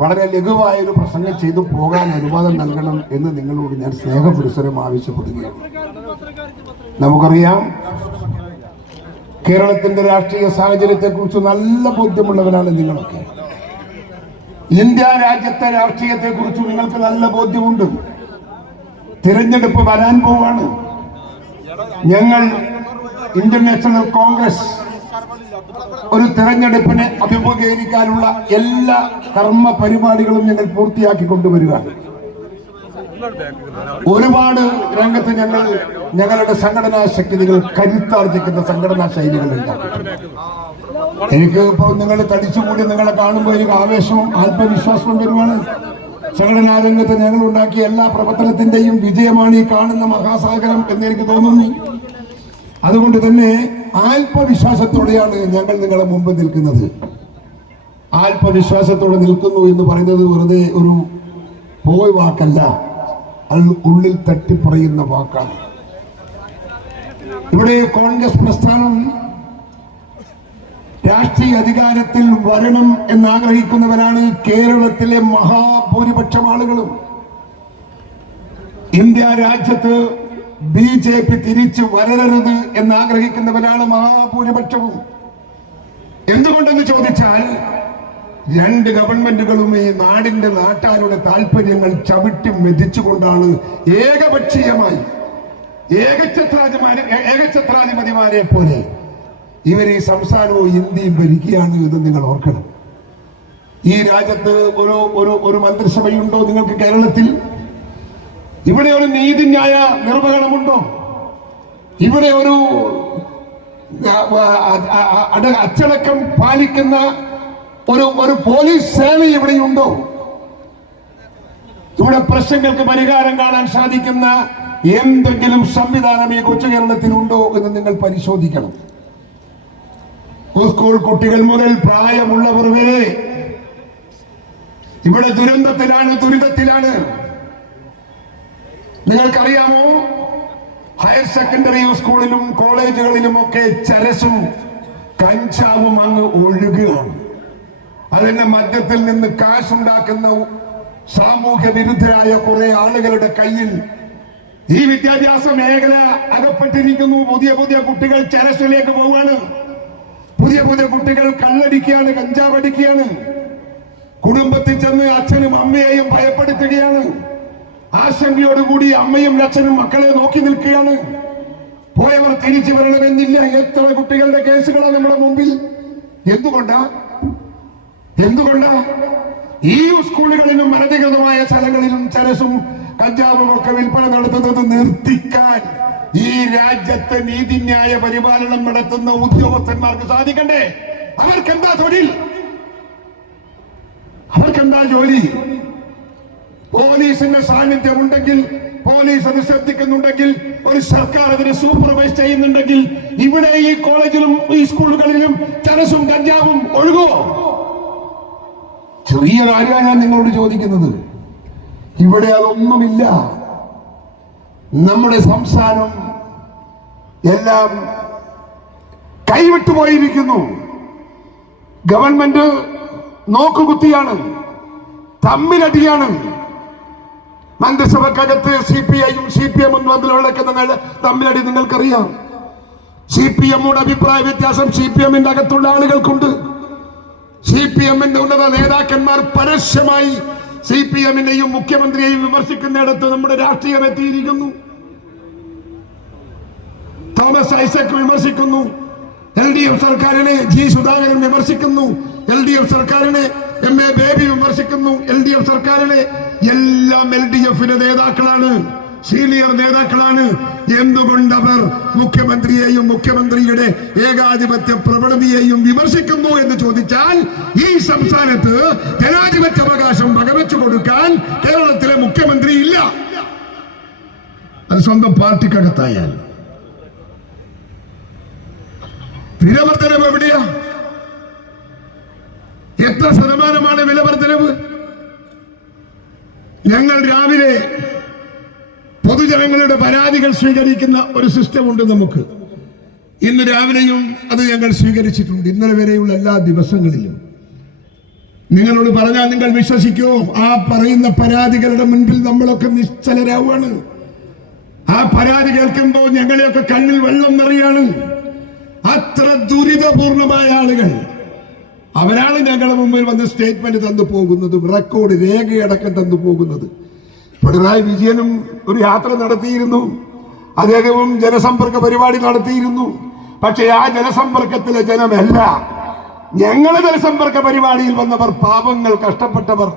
വളരെ ലഘുവായ ഒരു പ്രസംഗം ചെയ്തു പോകാൻ അനുവാദം നൽകണം എന്ന് നിങ്ങളോട് ഞാൻ സ്നേഹപുരസ്സരം ആവശ്യപ്പെടുകയാണ്. നമുക്കറിയാം, കേരളത്തിന്റെ രാഷ്ട്രീയ സാഹചര്യത്തെക്കുറിച്ച് നല്ല ബോധ്യമുള്ളവരാണ് നിങ്ങളൊക്കെ. ഇന്ത്യ രാജ്യത്തെ രാഷ്ട്രീയത്തെക്കുറിച്ച് നിങ്ങൾക്ക് നല്ല ബോധ്യമുണ്ട്. തിരഞ്ഞെടുപ്പ് വരാൻ പോവാണ്. ഞങ്ങൾ ഇന്ത്യൻ നാഷണൽ കോൺഗ്രസ് ഒരു തിരഞ്ഞെടുപ്പിനെ അഭിമുഖീകരിക്കാനുള്ള എല്ലാ കർമ്മ പരിപാടികളും ഞങ്ങൾ പൂർത്തിയാക്കി കൊണ്ടുവരികയാണ്. ഒരുപാട് രംഗത്ത് ഞങ്ങളുടെ സംഘടനാ ശക്തികൾ കരുത്താർജിക്കുന്ന സംഘടനാ ശൈലികളുണ്ട്. എനിക്ക് ഇപ്പോൾ നിങ്ങൾ തടിച്ചുകൂടി നിങ്ങളെ കാണുമ്പോൾ എനിക്ക് ആവേശവും ആത്മവിശ്വാസവും വരുവാണ്. സംഘടനാ രംഗത്ത് ഞങ്ങൾ ഉണ്ടാക്കിയ എല്ലാ പ്രവർത്തനത്തിന്റെയും വിജയമാണ് ഈ കാണുന്ന മഹാസാഗരം എന്ന് എനിക്ക് തോന്നുന്നു. അതുകൊണ്ട് തന്നെ ആത്മവിശ്വാസത്തോടെയാണ് ഞങ്ങൾ നിങ്ങളെ മുമ്പ് നിൽക്കുന്നത്. ആത്മവിശ്വാസത്തോടെ നിൽക്കുന്നു എന്ന് പറയുന്നത് വെറുതെ ഒരു പോയി വാക്കല്ല, അത് ഉള്ളിൽ തട്ടിപ്പറയുന്ന വാക്കാണ്. ഇവിടെ കോൺഗ്രസ് പ്രസ്ഥാനം രാഷ്ട്രീയ അധികാരത്തിൽ വരണം എന്നാഗ്രഹിക്കുന്നവരാണ് കേരളത്തിലെ മഹാഭൂരിപക്ഷം ആളുകളും. ഇന്ത്യ രാജ്യത്ത് BJP തിരിച്ചു വരരുത് എന്നാഗ്രഹിക്കുന്നവരാണ് മഹാഭൂരിപക്ഷവും. എന്തുകൊണ്ടെന്ന് ചോദിച്ചാൽ, രണ്ട് ഗവൺമെന്റുകളും ഈ നാടിന്റെ നാട്ടാരുടെ താല്പര്യങ്ങൾ ചവിട്ടി മെതിച്ചുകൊണ്ടാണ് ഏകപക്ഷീയമായി ഏകഛത്രാധിപതിമാരെ പോലെ ഇവർ ഈ സംസ്ഥാനവും ഇന്ത്യയും ഭരിക്കുകയാണ് എന്ന് നിങ്ങൾ ഓർക്കണം. ഈ രാജ്യത്ത് ഒരു മന്ത്രിസഭയുണ്ടോ നിങ്ങൾക്ക് കേരളത്തിൽ? ഇവിടെ ഒരു നീതിന്യായ നിർവഹണമുണ്ടോ? ഇവിടെ ഒരു അച്ചടക്കം പാലിക്കുന്ന ഒരു പോലീസ് സേന ഇവിടെയുണ്ടോ? ഇവിടെ പ്രശ്നങ്ങൾക്ക് പരിഹാരം കാണാൻ സാധിക്കുന്ന എന്തെങ്കിലും സംവിധാനം ഈ കൊച്ചു കേരളത്തിലുണ്ടോ എന്ന് നിങ്ങൾ പരിശോധിക്കണം. സ്കൂൾ കുട്ടികൾ മുതൽ പ്രായമുള്ളവർ വരെ ഇവിടെ ദുരിതത്തിലാണ്. നിങ്ങൾക്കറിയാമോ, ഹയർ സെക്കൻഡറി സ്കൂളിലും കോളേജുകളിലും ഒക്കെ ചരസും കഞ്ചാവും അങ്ങ് ഒഴുകുകയാണ്. അതിന്റെ മധ്യത്തിൽ നിന്ന് കാശുണ്ടാക്കുന്ന സാമൂഹ്യ വിരുദ്ധരായ കുറെ ആളുകളുടെ കയ്യിൽ ഈ വിദ്യാഭ്യാസ മേഖല അകപ്പെട്ടിരിക്കുന്നു. പുതിയ കുട്ടികൾ ചരസിലേക്ക് പോവുകയാണ്. പുതിയ കുട്ടികൾ കള്ളടിക്കുകയാണ്, കഞ്ചാവ് അടിക്കുകയാണ്. കുടുംബത്തിൽ ചെന്ന് അച്ഛനും അമ്മയെയും ഭയപ്പെടുത്തുകയാണ്. ആശങ്കയോടുകൂടി അമ്മയും അച്ഛനും മക്കളെ നോക്കി നിൽക്കുകയാണ്. പോയവർ തിരിച്ചു വരണമെന്നില്ല. എത്ര കുട്ടികളുടെ കേസുകളാണ് നമ്മുടെ മുമ്പിൽ. എന്തുകൊണ്ടാ ഈ സ്കൂളുകളിലും അനധികൃതമായ സ്ഥലങ്ങളിലും ചരസും കഞ്ചാവും ഒക്കെ വിൽപ്പന നടത്തുന്നത് നിർത്തിക്കാൻ ഈ രാജ്യത്തെ നീതിന്യായ പരിപാലനം നടത്തുന്ന ഉദ്യോഗസ്ഥന്മാർക്ക് സാധിക്കണ്ടേ? അവർക്കെന്താ തൊഴിൽ? അവർക്കെന്താ ജോലി? പോലീസിന്റെ സാന്നിധ്യം ഉണ്ടെങ്കിൽ പോലീസ് അത് ശ്രദ്ധിക്കുന്നുണ്ടെങ്കിൽ, ഒരു സർക്കാർ അതിനെ സൂപ്പർവൈസ് ചെയ്യുന്നുണ്ടെങ്കിൽ, ഇവിടെ ഈ കോളേജിലും ഈ സ്കൂളുകളിലും ചരസും കഞ്ചാവും ഒഴുകുമോ? ചെറിയൊരു കാര്യമാണ് ഞാൻ നിങ്ങളോട് ചോദിക്കുന്നത്. ഇവിടെ അതൊന്നുമില്ല. നമ്മുടെ സംസ്ഥാനം എല്ലാം കൈവിട്ടു പോയിരിക്കുന്നു. ഗവൺമെന്റ് നോക്കുകുത്തിയാണ്, തമ്മിലടിയാണ്. മന്ത്രിസഭക്കകത്ത് CPI-യും CPM-ഉം തമ്മിലുള്ള തമ്മിലടി നിങ്ങൾക്കറിയാം. CPM-യുടെ അഭിപ്രായ വ്യത്യാസം CPM-ന്റെ അകത്തുള്ള ആളുകൾക്കുണ്ട്. CPM-ന്റെ ഉന്നത നേതാക്കന്മാർ പരസ്യമായി CPM-നെയും മുഖ്യമന്ത്രിയെയും വിമർശിക്കുന്നിടത്ത് നമ്മുടെ രാഷ്ട്രീയം എത്തിയിരിക്കുന്നു. തോമസ് ഐസക് വിമർശിക്കുന്നു, LDF സർക്കാരിനെ സുധാകരൻ വിമർശിക്കുന്നു, LDF സർക്കാരിനെ MA ബേബി വിമർശിക്കുന്നു, LDF സർക്കാരിനെ എല്ലാം LDF-ന്റെ നേതാക്കളാണ്, സീനിയർ നേതാക്കളാണ്. എന്തുകൊണ്ടവർ മുഖ്യമന്ത്രിയെയും മുഖ്യമന്ത്രിയുടെ ഏകാധിപത്യ പ്രവണതയെയും വിമർശിക്കുന്നു എന്ന് ചോദിച്ചാൽ, ഈ സംസ്ഥാനത്ത് ജനാധിപത്യ അവകാശം വകവെച്ചു കൊടുക്കാൻ കേരളത്തിലെ മുഖ്യമന്ത്രി ഇല്ല. അത് സ്വന്തം പാർട്ടിക്കകത്തായാൽ. വിലവർദ്ധനവ് എവിടെയാ? എത്ര ശതമാനമാണ് വിലവർദ്ധനവ്? ഞങ്ങൾ രാവിലെ പൊതുജനങ്ങളുടെ പരാതികൾ സ്വീകരിക്കുന്ന ഒരു സിസ്റ്റം ഉണ്ട് നമുക്ക്. ഇന്ന് രാവിലെയും അത് ഞങ്ങൾ സ്വീകരിച്ചിട്ടുണ്ട്. ഇന്നലെ വരെയുള്ള എല്ലാ ദിവസങ്ങളിലും നിങ്ങളോട് പറഞ്ഞാൽ നിങ്ങൾ വിശ്വസിക്കുമോ? ആ പറയുന്ന പരാതികളുടെ മുൻപിൽ നമ്മളൊക്കെ നിശ്ചലരാവാണ്. ആ പരാതി കേൾക്കുമ്പോൾ ഞങ്ങളെയൊക്കെ കണ്ണിൽ വെള്ളം നിറയാണ്. അത്ര ദുരിതപൂർണമായ ആളുകൾ, അവരാണ് ഞങ്ങളുടെ മുമ്പിൽ വന്ന് സ്റ്റേറ്റ്മെന്റ് തന്നു പോകുന്നതും റെക്കോർഡ് രേഖയടക്കം തന്നു പോകുന്നത്. പിണറായി വിജയനും ഒരു യാത്ര നടത്തിയിരുന്നു, അദ്ദേഹവും ജനസമ്പർക്ക പരിപാടി നടത്തിയിരുന്നു. പക്ഷേ ആ ജനസമ്പർക്കത്തിലെ ജനമല്ല, ഞങ്ങളെ ജനസമ്പർക്ക പരിപാടിയിൽ വന്നവർ പാവങ്ങൾ, കഷ്ടപ്പെട്ടവർ,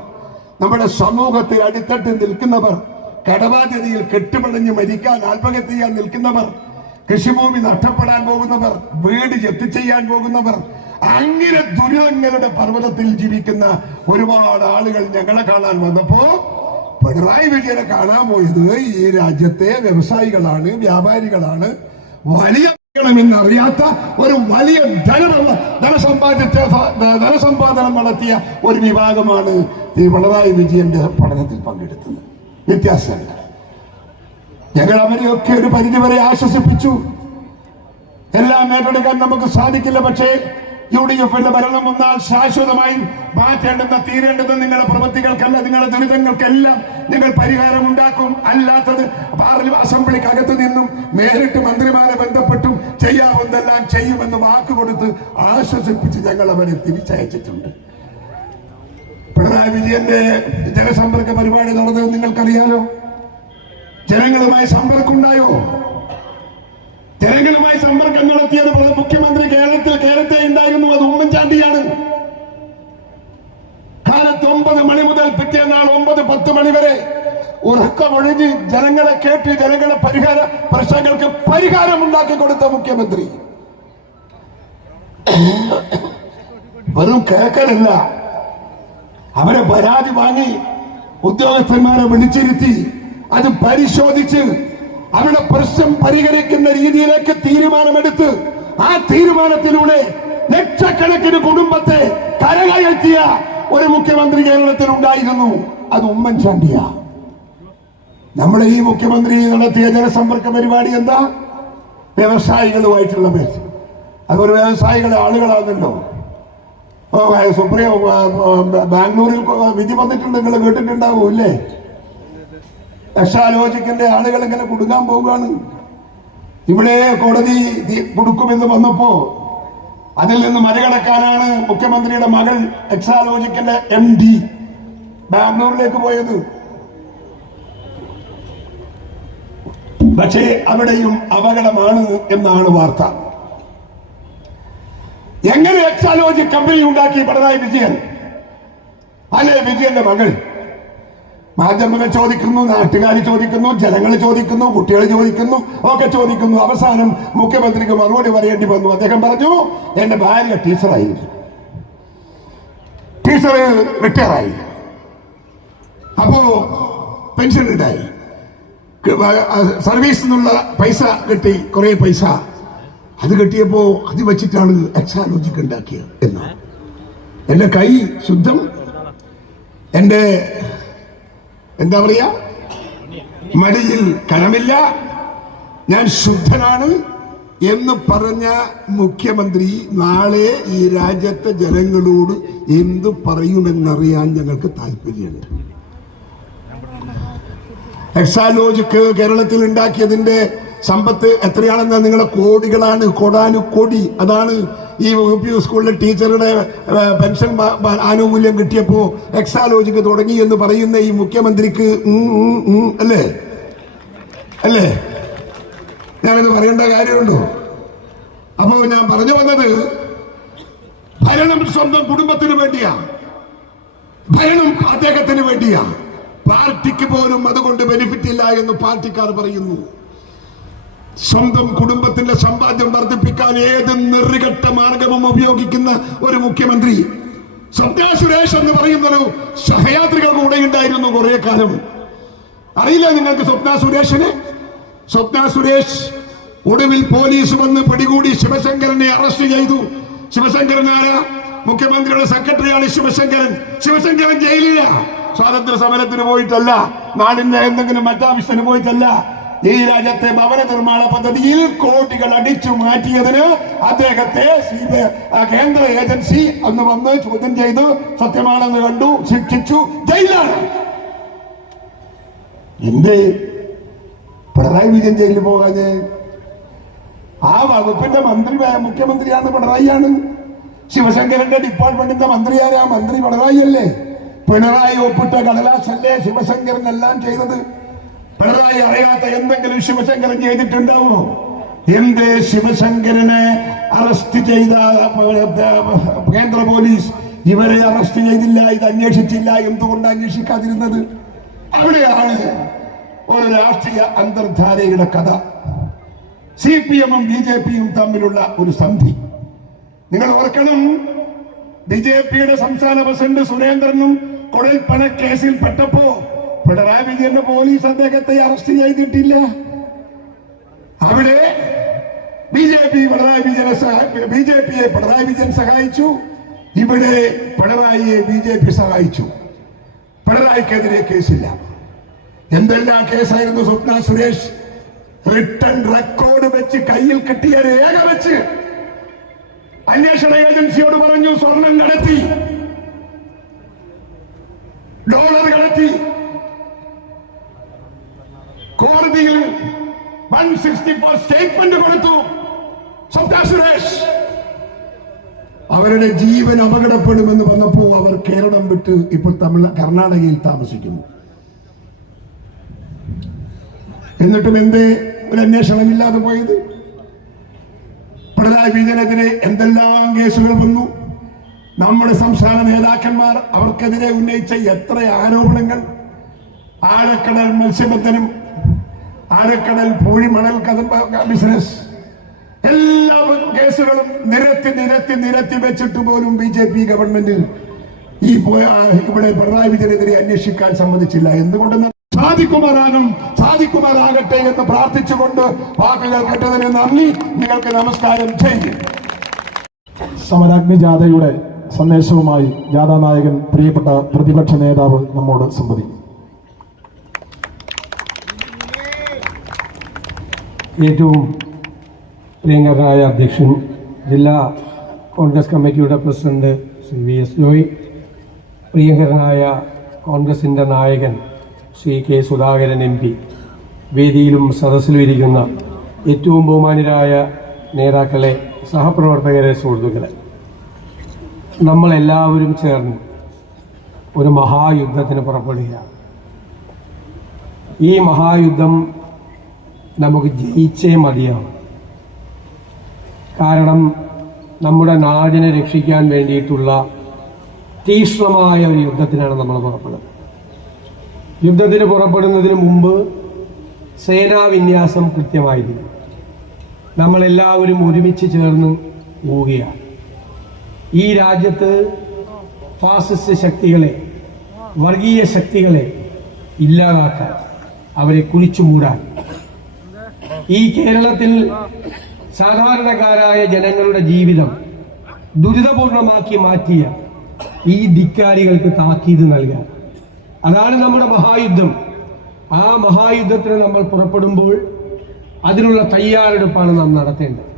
നമ്മുടെ സമൂഹത്തിൽ അടിത്തട്ടിൽ നിൽക്കുന്നവർ, കടബാധ്യതയിൽ കെട്ടുപിണഞ്ഞ് മരിക്കാൻ ആത്മഹത്യ ചെയ്യാൻ നിൽക്കുന്നവർ, കൃഷിഭൂമി നഷ്ടപ്പെടാൻ പോകുന്നവർ, വീട് ജപ്തി ചെയ്യാൻ പോകുന്നവർ, അങ്ങനെ ദുരിതങ്ങളുടെ പർവ്വതത്തിൽ ജീവിക്കുന്ന ഒരുപാട് ആളുകൾ ഞങ്ങളെ കാണാൻ വന്നപ്പോ പിണറായി വിജയനെ കാണാൻ പോയത് ഈ രാജ്യത്തെ വ്യവസായികളാണ്, വ്യാപാരികളാണ്, വലിയ എന്നറിയാത്ത ഒരു വലിയ ധനസമ്പാദനം നടത്തിയ ഒരു വിഭാഗമാണ് ഈ പിണറായി വിജയന്റെ പഠനത്തിൽ പങ്കെടുത്തത്. വ്യത്യാസമല്ല. ഞങ്ങൾ അവരെയൊക്കെ ഒരു പരിധിവരെ ആശ്വസിപ്പിച്ചു. എല്ലാം ഏറ്റെടുക്കാൻ നമുക്ക് സാധിക്കില്ല. പക്ഷേ UDF-ന്റെ ഭരണം വന്നാൽ ശാശ്വതമായി മാറ്റേണ്ടുന്ന, തീരേണ്ടുന്ന നിങ്ങളുടെ പ്രവൃത്തികൾക്കല്ല, നിങ്ങളുടെ ദുരിതങ്ങൾക്കെല്ലാം ഞങ്ങൾ പരിഹാരം ഉണ്ടാക്കും. അല്ലാത്തത് അസംബ്ലിക്കകത്ത് നിന്നും നേരിട്ട് മന്ത്രിമാരെ ബന്ധപ്പെട്ടും ചെയ്യാവുന്നതെല്ലാം ചെയ്യുമെന്ന് വാക്കുകൊടുത്ത് ആശ്വസിപ്പിച്ച് ഞങ്ങൾ അവരെ തിരിച്ചയച്ചിട്ടുണ്ട്. പിണറായി വിജയന്റെ ജനസമ്പർക്ക പരിപാടി നടന്നത് നിങ്ങൾക്കറിയാലോ. ജനങ്ങളുമായി സമ്പർക്കം ഉണ്ടായോ? ജനങ്ങളുമായി സമ്പർക്കം നടത്തിയത് മുഖ്യമന്ത്രി കേരളത്തെ ഉണ്ടായിരുന്നു, അത് ഉമ്മൻചാണ്ടിയാണ്. കാലത്ത് 9 മണി മുതൽ പിറ്റേന്നാൾ 9-10 മണി വരെ ഉറക്കമൊഴിഞ്ഞ് ജനങ്ങളെ കേട്ട് ജനങ്ങളുടെ പ്രശ്നങ്ങൾക്ക് പരിഹാരം ഉണ്ടാക്കി കൊടുത്ത മുഖ്യമന്ത്രി. വെറും കേൾക്കലല്ല, അവരെ പരാതി വാങ്ങി ഉദ്യോഗസ്ഥന്മാരെ വിളിച്ചിരുത്തി അത് പരിശോധിച്ച് അവരുടെ പ്രശ്നം പരിഹരിക്കുന്ന രീതിയിലേക്ക് തീരുമാനമെടുത്ത് ആ തീരുമാനത്തിലൂടെ ലക്ഷക്കണക്കിന് കുടുംബത്തെ കരകയറ്റിയ ഒരു മുഖ്യമന്ത്രി കേരളത്തിൽ ഉണ്ടായിരുന്നു. അത് ഉമ്മൻചാണ്ടിയാ. നമ്മുടെ ഈ മുഖ്യമന്ത്രി നടത്തിയ ജനസമ്പർക്ക പരിപാടി എന്താ? വ്യവസായികളുമായിട്ടുള്ള പേര്. അതൊരു വ്യവസായികളുടെ ആളുകളാണല്ലോ. ബാംഗ്ലൂരിൽ വിധി വന്നിട്ടുണ്ട്, നിങ്ങൾ കേട്ടിട്ടുണ്ടാവും ഇല്ലേ? എക്സാലോജിക്കിന്റെ ആളുകൾ ഇങ്ങനെ കൊടുക്കാൻ പോവുകയാണ്. ഇവിടെ കോടതി കൊടുക്കുമെന്ന് വന്നപ്പോ അതിൽ നിന്ന് മറികടക്കാനാണ് മുഖ്യമന്ത്രിയുടെ മകൾ എക്സാലോജിക്കിന്റെ MD ബാംഗ്ലൂരിലേക്ക് പോയത്. പക്ഷേ അവിടെയും അപകടമാണ് എന്നാണ് വാർത്ത. എങ്ങനെ എക്സാലോജിക് കമ്പനി ഉണ്ടാക്കി പിണറായി വിജയൻ? അല്ലെ വിജയന്റെ മകൾ? മാധ്യമങ്ങൾ ചോദിക്കുന്നു, നാട്ടുകാർ ചോദിക്കുന്നു, ജനങ്ങൾ ചോദിക്കുന്നു, കുട്ടികൾ ചോദിക്കുന്നു, ഒക്കെ ചോദിക്കുന്നു. അവസാനം മുഖ്യമന്ത്രിക്ക് മറുപടി പറയേണ്ടി വന്നു. അദ്ദേഹം പറഞ്ഞു, എന്റെ ഭാര്യ ടീച്ചർ റിട്ടയറായി, അപ്പോ പെൻഷൻ ഉണ്ടായി. സർവീസിൽ നിന്നുള്ള പൈസ കിട്ടി, കുറെ പൈസ. അത് കിട്ടിയപ്പോ അത് വെച്ചിട്ടാണ് എക്സാലോജിക് ഉണ്ടാക്കിയത് എന്നാണ്. എന്റെ കൈ ശുദ്ധം, എന്റെ എന്താ പറയാ, മടിയിൽ കനമില്ല, ഞാൻ ശുദ്ധനാണ് എന്ന് പറഞ്ഞ മുഖ്യമന്ത്രി നാളെ ഈ രാജ്യത്തെ ജനങ്ങളോട് എന്തു പറയുമെന്നറിയാൻ ഞങ്ങൾക്ക് താല്പര്യമുണ്ട്. എക്സാലോജിക് കേരളത്തിൽ ഉണ്ടാക്കിയതിന്റെ സമ്പത്ത് എത്രയാണെന്ന് നിങ്ങളെ കോടികളാണ്, കോടാനുകോടി. അതാണ് ഈ UP സ്കൂളിലെ ടീച്ചറുടെ പെൻഷൻ ആനുകൂല്യം കിട്ടിയപ്പോ എക്സാലോജിക് തുടങ്ങി എന്ന് പറയുന്ന ഈ മുഖ്യമന്ത്രിക്ക് അല്ലേ അല്ലേ? ഞാനിത് പറയേണ്ട കാര്യമുണ്ടോ? അപ്പോ ഞാൻ പറഞ്ഞു വന്നത്, ഭരണം സ്വന്തം കുടുംബത്തിന് വേണ്ടിയാ, ഭരണം അദ്ദേഹത്തിന് വേണ്ടിയാ. പാർട്ടിക്ക് പോലും അതുകൊണ്ട് ബെനിഫിറ്റ് ഇല്ല എന്ന് പാർട്ടിക്കാർ പറയുന്നു. സ്വന്തം കുടുംബത്തിന്റെ സമ്പാദ്യം വർദ്ധിപ്പിക്കാൻ ഏത് നെറുകെട്ട മാർഗവും ഉപയോഗിക്കുന്ന ഒരു മുഖ്യമന്ത്രി. സ്വപ്ന സുരേഷ് എന്ന് പറയുന്നൊരു സഹയാത്രിക കൂടെ ഉണ്ടായിരുന്നു കുറെ കാലം. അറിയില്ല നിങ്ങൾക്ക് സ്വപ്ന സുരേഷിനെ? സ്വപ്ന സുരേഷ് ഒടുവിൽ പോലീസ് വന്ന് പിടികൂടി ശിവശങ്കരനെ അറസ്റ്റ് ചെയ്തു. ശിവശങ്കരൻ ആരാ? മുഖ്യമന്ത്രിയുടെ സെക്രട്ടറിയാണ് ശിവശങ്കരൻ. ശിവശങ്കരൻ ജയിലില്ല. സ്വാതന്ത്ര്യ സമരത്തിന് പോയിട്ടല്ല, നാടിന്റെ എന്തെങ്കിലും മറ്റാവശ്യത്തിന് പോയിട്ടല്ല. ഈ രാജ്യത്തെ ഭവന നിർമ്മാണ പദ്ധതിയിൽ കോടികൾ അടിച്ചു മാറ്റിയതിന് അദ്ദേഹത്തെ കേന്ദ്ര ഏജൻസി അന്ന് വന്ന് ചോദ്യം ചെയ്തു, സത്യമാണെന്ന് കണ്ടു, ശിക്ഷിച്ചു, ജയിലാണ്. എന്റെ പിണറായി വിജയൻ ജയിലിൽ പോകാന്? ആ വകുപ്പിന്റെ മന്ത്രി മുഖ്യമന്ത്രിയാണ് പിണറായിയാണ്. ശിവശങ്കരന്റെ ഡിപ്പാർട്ട്മെന്റിന്റെ മന്ത്രി ആരാ? മന്ത്രി പിണറായി അല്ലേ? പിണറായി ഒപ്പിട്ട കടലാസല്ലേ ശിവശങ്കരൻ എല്ലാം ചെയ്തത്? പിണറായി അറിയാത്ത എന്തെങ്കിലും ശിവശങ്കരൻ ചെയ്തിട്ടുണ്ടാവുമോ? എന്തേ ശിവശങ്കരനെ അറസ്റ്റ് ചെയ്ത കേന്ദ്ര പോലീസ് ഇവരെ അറസ്റ്റ് ചെയ്തില്ല, ഇത് അന്വേഷിച്ചില്ല? എന്തുകൊണ്ട് അന്വേഷിക്കാതിരുന്നത്? അവിടെയാണ് ഒരു രാഷ്ട്രീയ അന്തർധാരയുടെ കഥ. CPM-ഉം BJP-യും തമ്മിലുള്ള ഒരു സന്ധി നിങ്ങൾ ഓർക്കണം. BJP-യുടെ സംസ്ഥാന പ്രസിഡന്റ് സുരേന്ദ്രനും കുഴൽപ്പണ കേസിൽ പെട്ടപ്പോ പിണറായി വിജയന്റെ പോലീസ് അദ്ദേഹത്തെ അറസ്റ്റ് ചെയ്തിട്ടില്ല. അവിടെ BJP-യെ പിണറായി വിജയൻ സഹായിച്ചു, ഇവിടെ പിണറായിയെ BJP സഹായിച്ചു. പിണറായിക്കെതിരെ കേസില്ല. എന്തെല്ലാം കേസായിരുന്നു സ്വപ്ന സുരേഷ് റിട്ടൺ റെക്കോർഡ് വെച്ച് കയ്യിൽ കിട്ടിയ രേഖ വെച്ച് അന്വേഷണ ഏജൻസിയോട് പറഞ്ഞു സ്വർണം കടത്തി, ഡോളർ കടത്തി. കോടതിയിൽ 164 സ്റ്റേറ്റ്മെന്റ് കൊടുത്തു സ്വപ്ന സുരേഷ്. അവരുടെ ജീവൻ അപകടപ്പെടുമെന്ന് വന്നപ്പോ അവർ കേരളം വിട്ട് ഇപ്പോൾ കർണാടകയിൽ താമസിക്കുന്നു. എന്നിട്ടും എന്തേ ഒരു അന്വേഷണമില്ലാതെ പോയത്? പിണറായി വിജയനെതിരെ എന്തെല്ലാം കേസുകൾ വന്നു. നമ്മുടെ സംസ്ഥാന നേതാക്കന്മാർ അവർക്കെതിരെ ഉന്നയിച്ച എത്ര ആരോപണങ്ങൾ. ആഴക്കടൽ മത്സ്യബന്ധനം, ആഴക്കടൽ പൂഴിമണൽ ബിസിനസ്, എല്ലാ കേസുകളും നിരത്തി വെച്ചിട്ട് പോലും BJP ഗവൺമെന്റ് ഇവിടെ പിണറായി വിജയനെതിരെ അന്വേഷിക്കാൻ സമ്മതിച്ചില്ല. എന്തുകൊണ്ടെന്ന് സാധിക്കുമാറാകട്ടെ എന്ന് പ്രാർത്ഥിച്ചുകൊണ്ട് വാക്കുകൾ കേട്ടതിന് നന്ദി. നിങ്ങൾക്ക് നമസ്കാരം ചെയ്യും. സമരാഗ്നി ജാഥയുടെ സന്ദേശവുമായി ജാഥാ നായകൻ പ്രിയപ്പെട്ട പ്രതിപക്ഷ നേതാവ് നമ്മോട് സംവദിക്കും. ഏറ്റവും പ്രിയങ്കരനായ അധ്യക്ഷൻ, ജില്ലാ കോൺഗ്രസ് കമ്മിറ്റിയുടെ പ്രസിഡന്റ് ശ്രീ VS ജോയ്, പ്രിയങ്കരനായ കോൺഗ്രസിൻ്റെ നായകൻ ശ്രീ K സുധാകരൻ MP, വേദിയിലും സദസ്സിലും ഇരിക്കുന്ന ഏറ്റവും ബഹുമാന്യരായ നേതാക്കളെ, സഹപ്രവർത്തകരെ, സുഹൃത്തുക്കളെ, നമ്മളെല്ലാവരും ചേർന്ന് ഒരു മഹായുദ്ധത്തിന് പുറപ്പെടുകയാണ്. ഈ മഹായുദ്ധം നമുക്ക് ജയിച്ചേ മതിയാവും. കാരണം നമ്മുടെ നാടിനെ രക്ഷിക്കാൻ വേണ്ടിയിട്ടുള്ള തീക്ഷ്ണമായ ഒരു യുദ്ധത്തിനാണ് നമ്മൾ പുറപ്പെടുന്നത്. യുദ്ധത്തിന് പുറപ്പെടുന്നതിന് മുമ്പ് സേനാവിന്യാസം കൃത്യമായിരിക്കും. നമ്മളെല്ലാവരും ഒരുമിച്ച് ചേർന്ന് പോവുകയാണ്. ഈ രാജ്യത്ത് ഫാസിസ്റ്റ് ശക്തികളെ, വർഗീയ ശക്തികളെ ഇല്ലാതാക്കാൻ, അവരെ കുഴിച്ചു മൂടാൻ. ഈ കേരളത്തിൽ സാധാരണക്കാരായ ജനങ്ങളുടെ ജീവിതം ദുരിതപൂർണമാക്കി മാറ്റിയ ഈ ധിക്കാരികൾക്ക് താക്കീത് നൽകാൻ, അതാണ് നമ്മുടെ മഹായുദ്ധം. ആ മഹായുദ്ധത്തിന് നമ്മൾ പുറപ്പെടുമ്പോൾ അതിനുള്ള തയ്യാറെടുപ്പാണ് നാം നടത്തേണ്ടത്.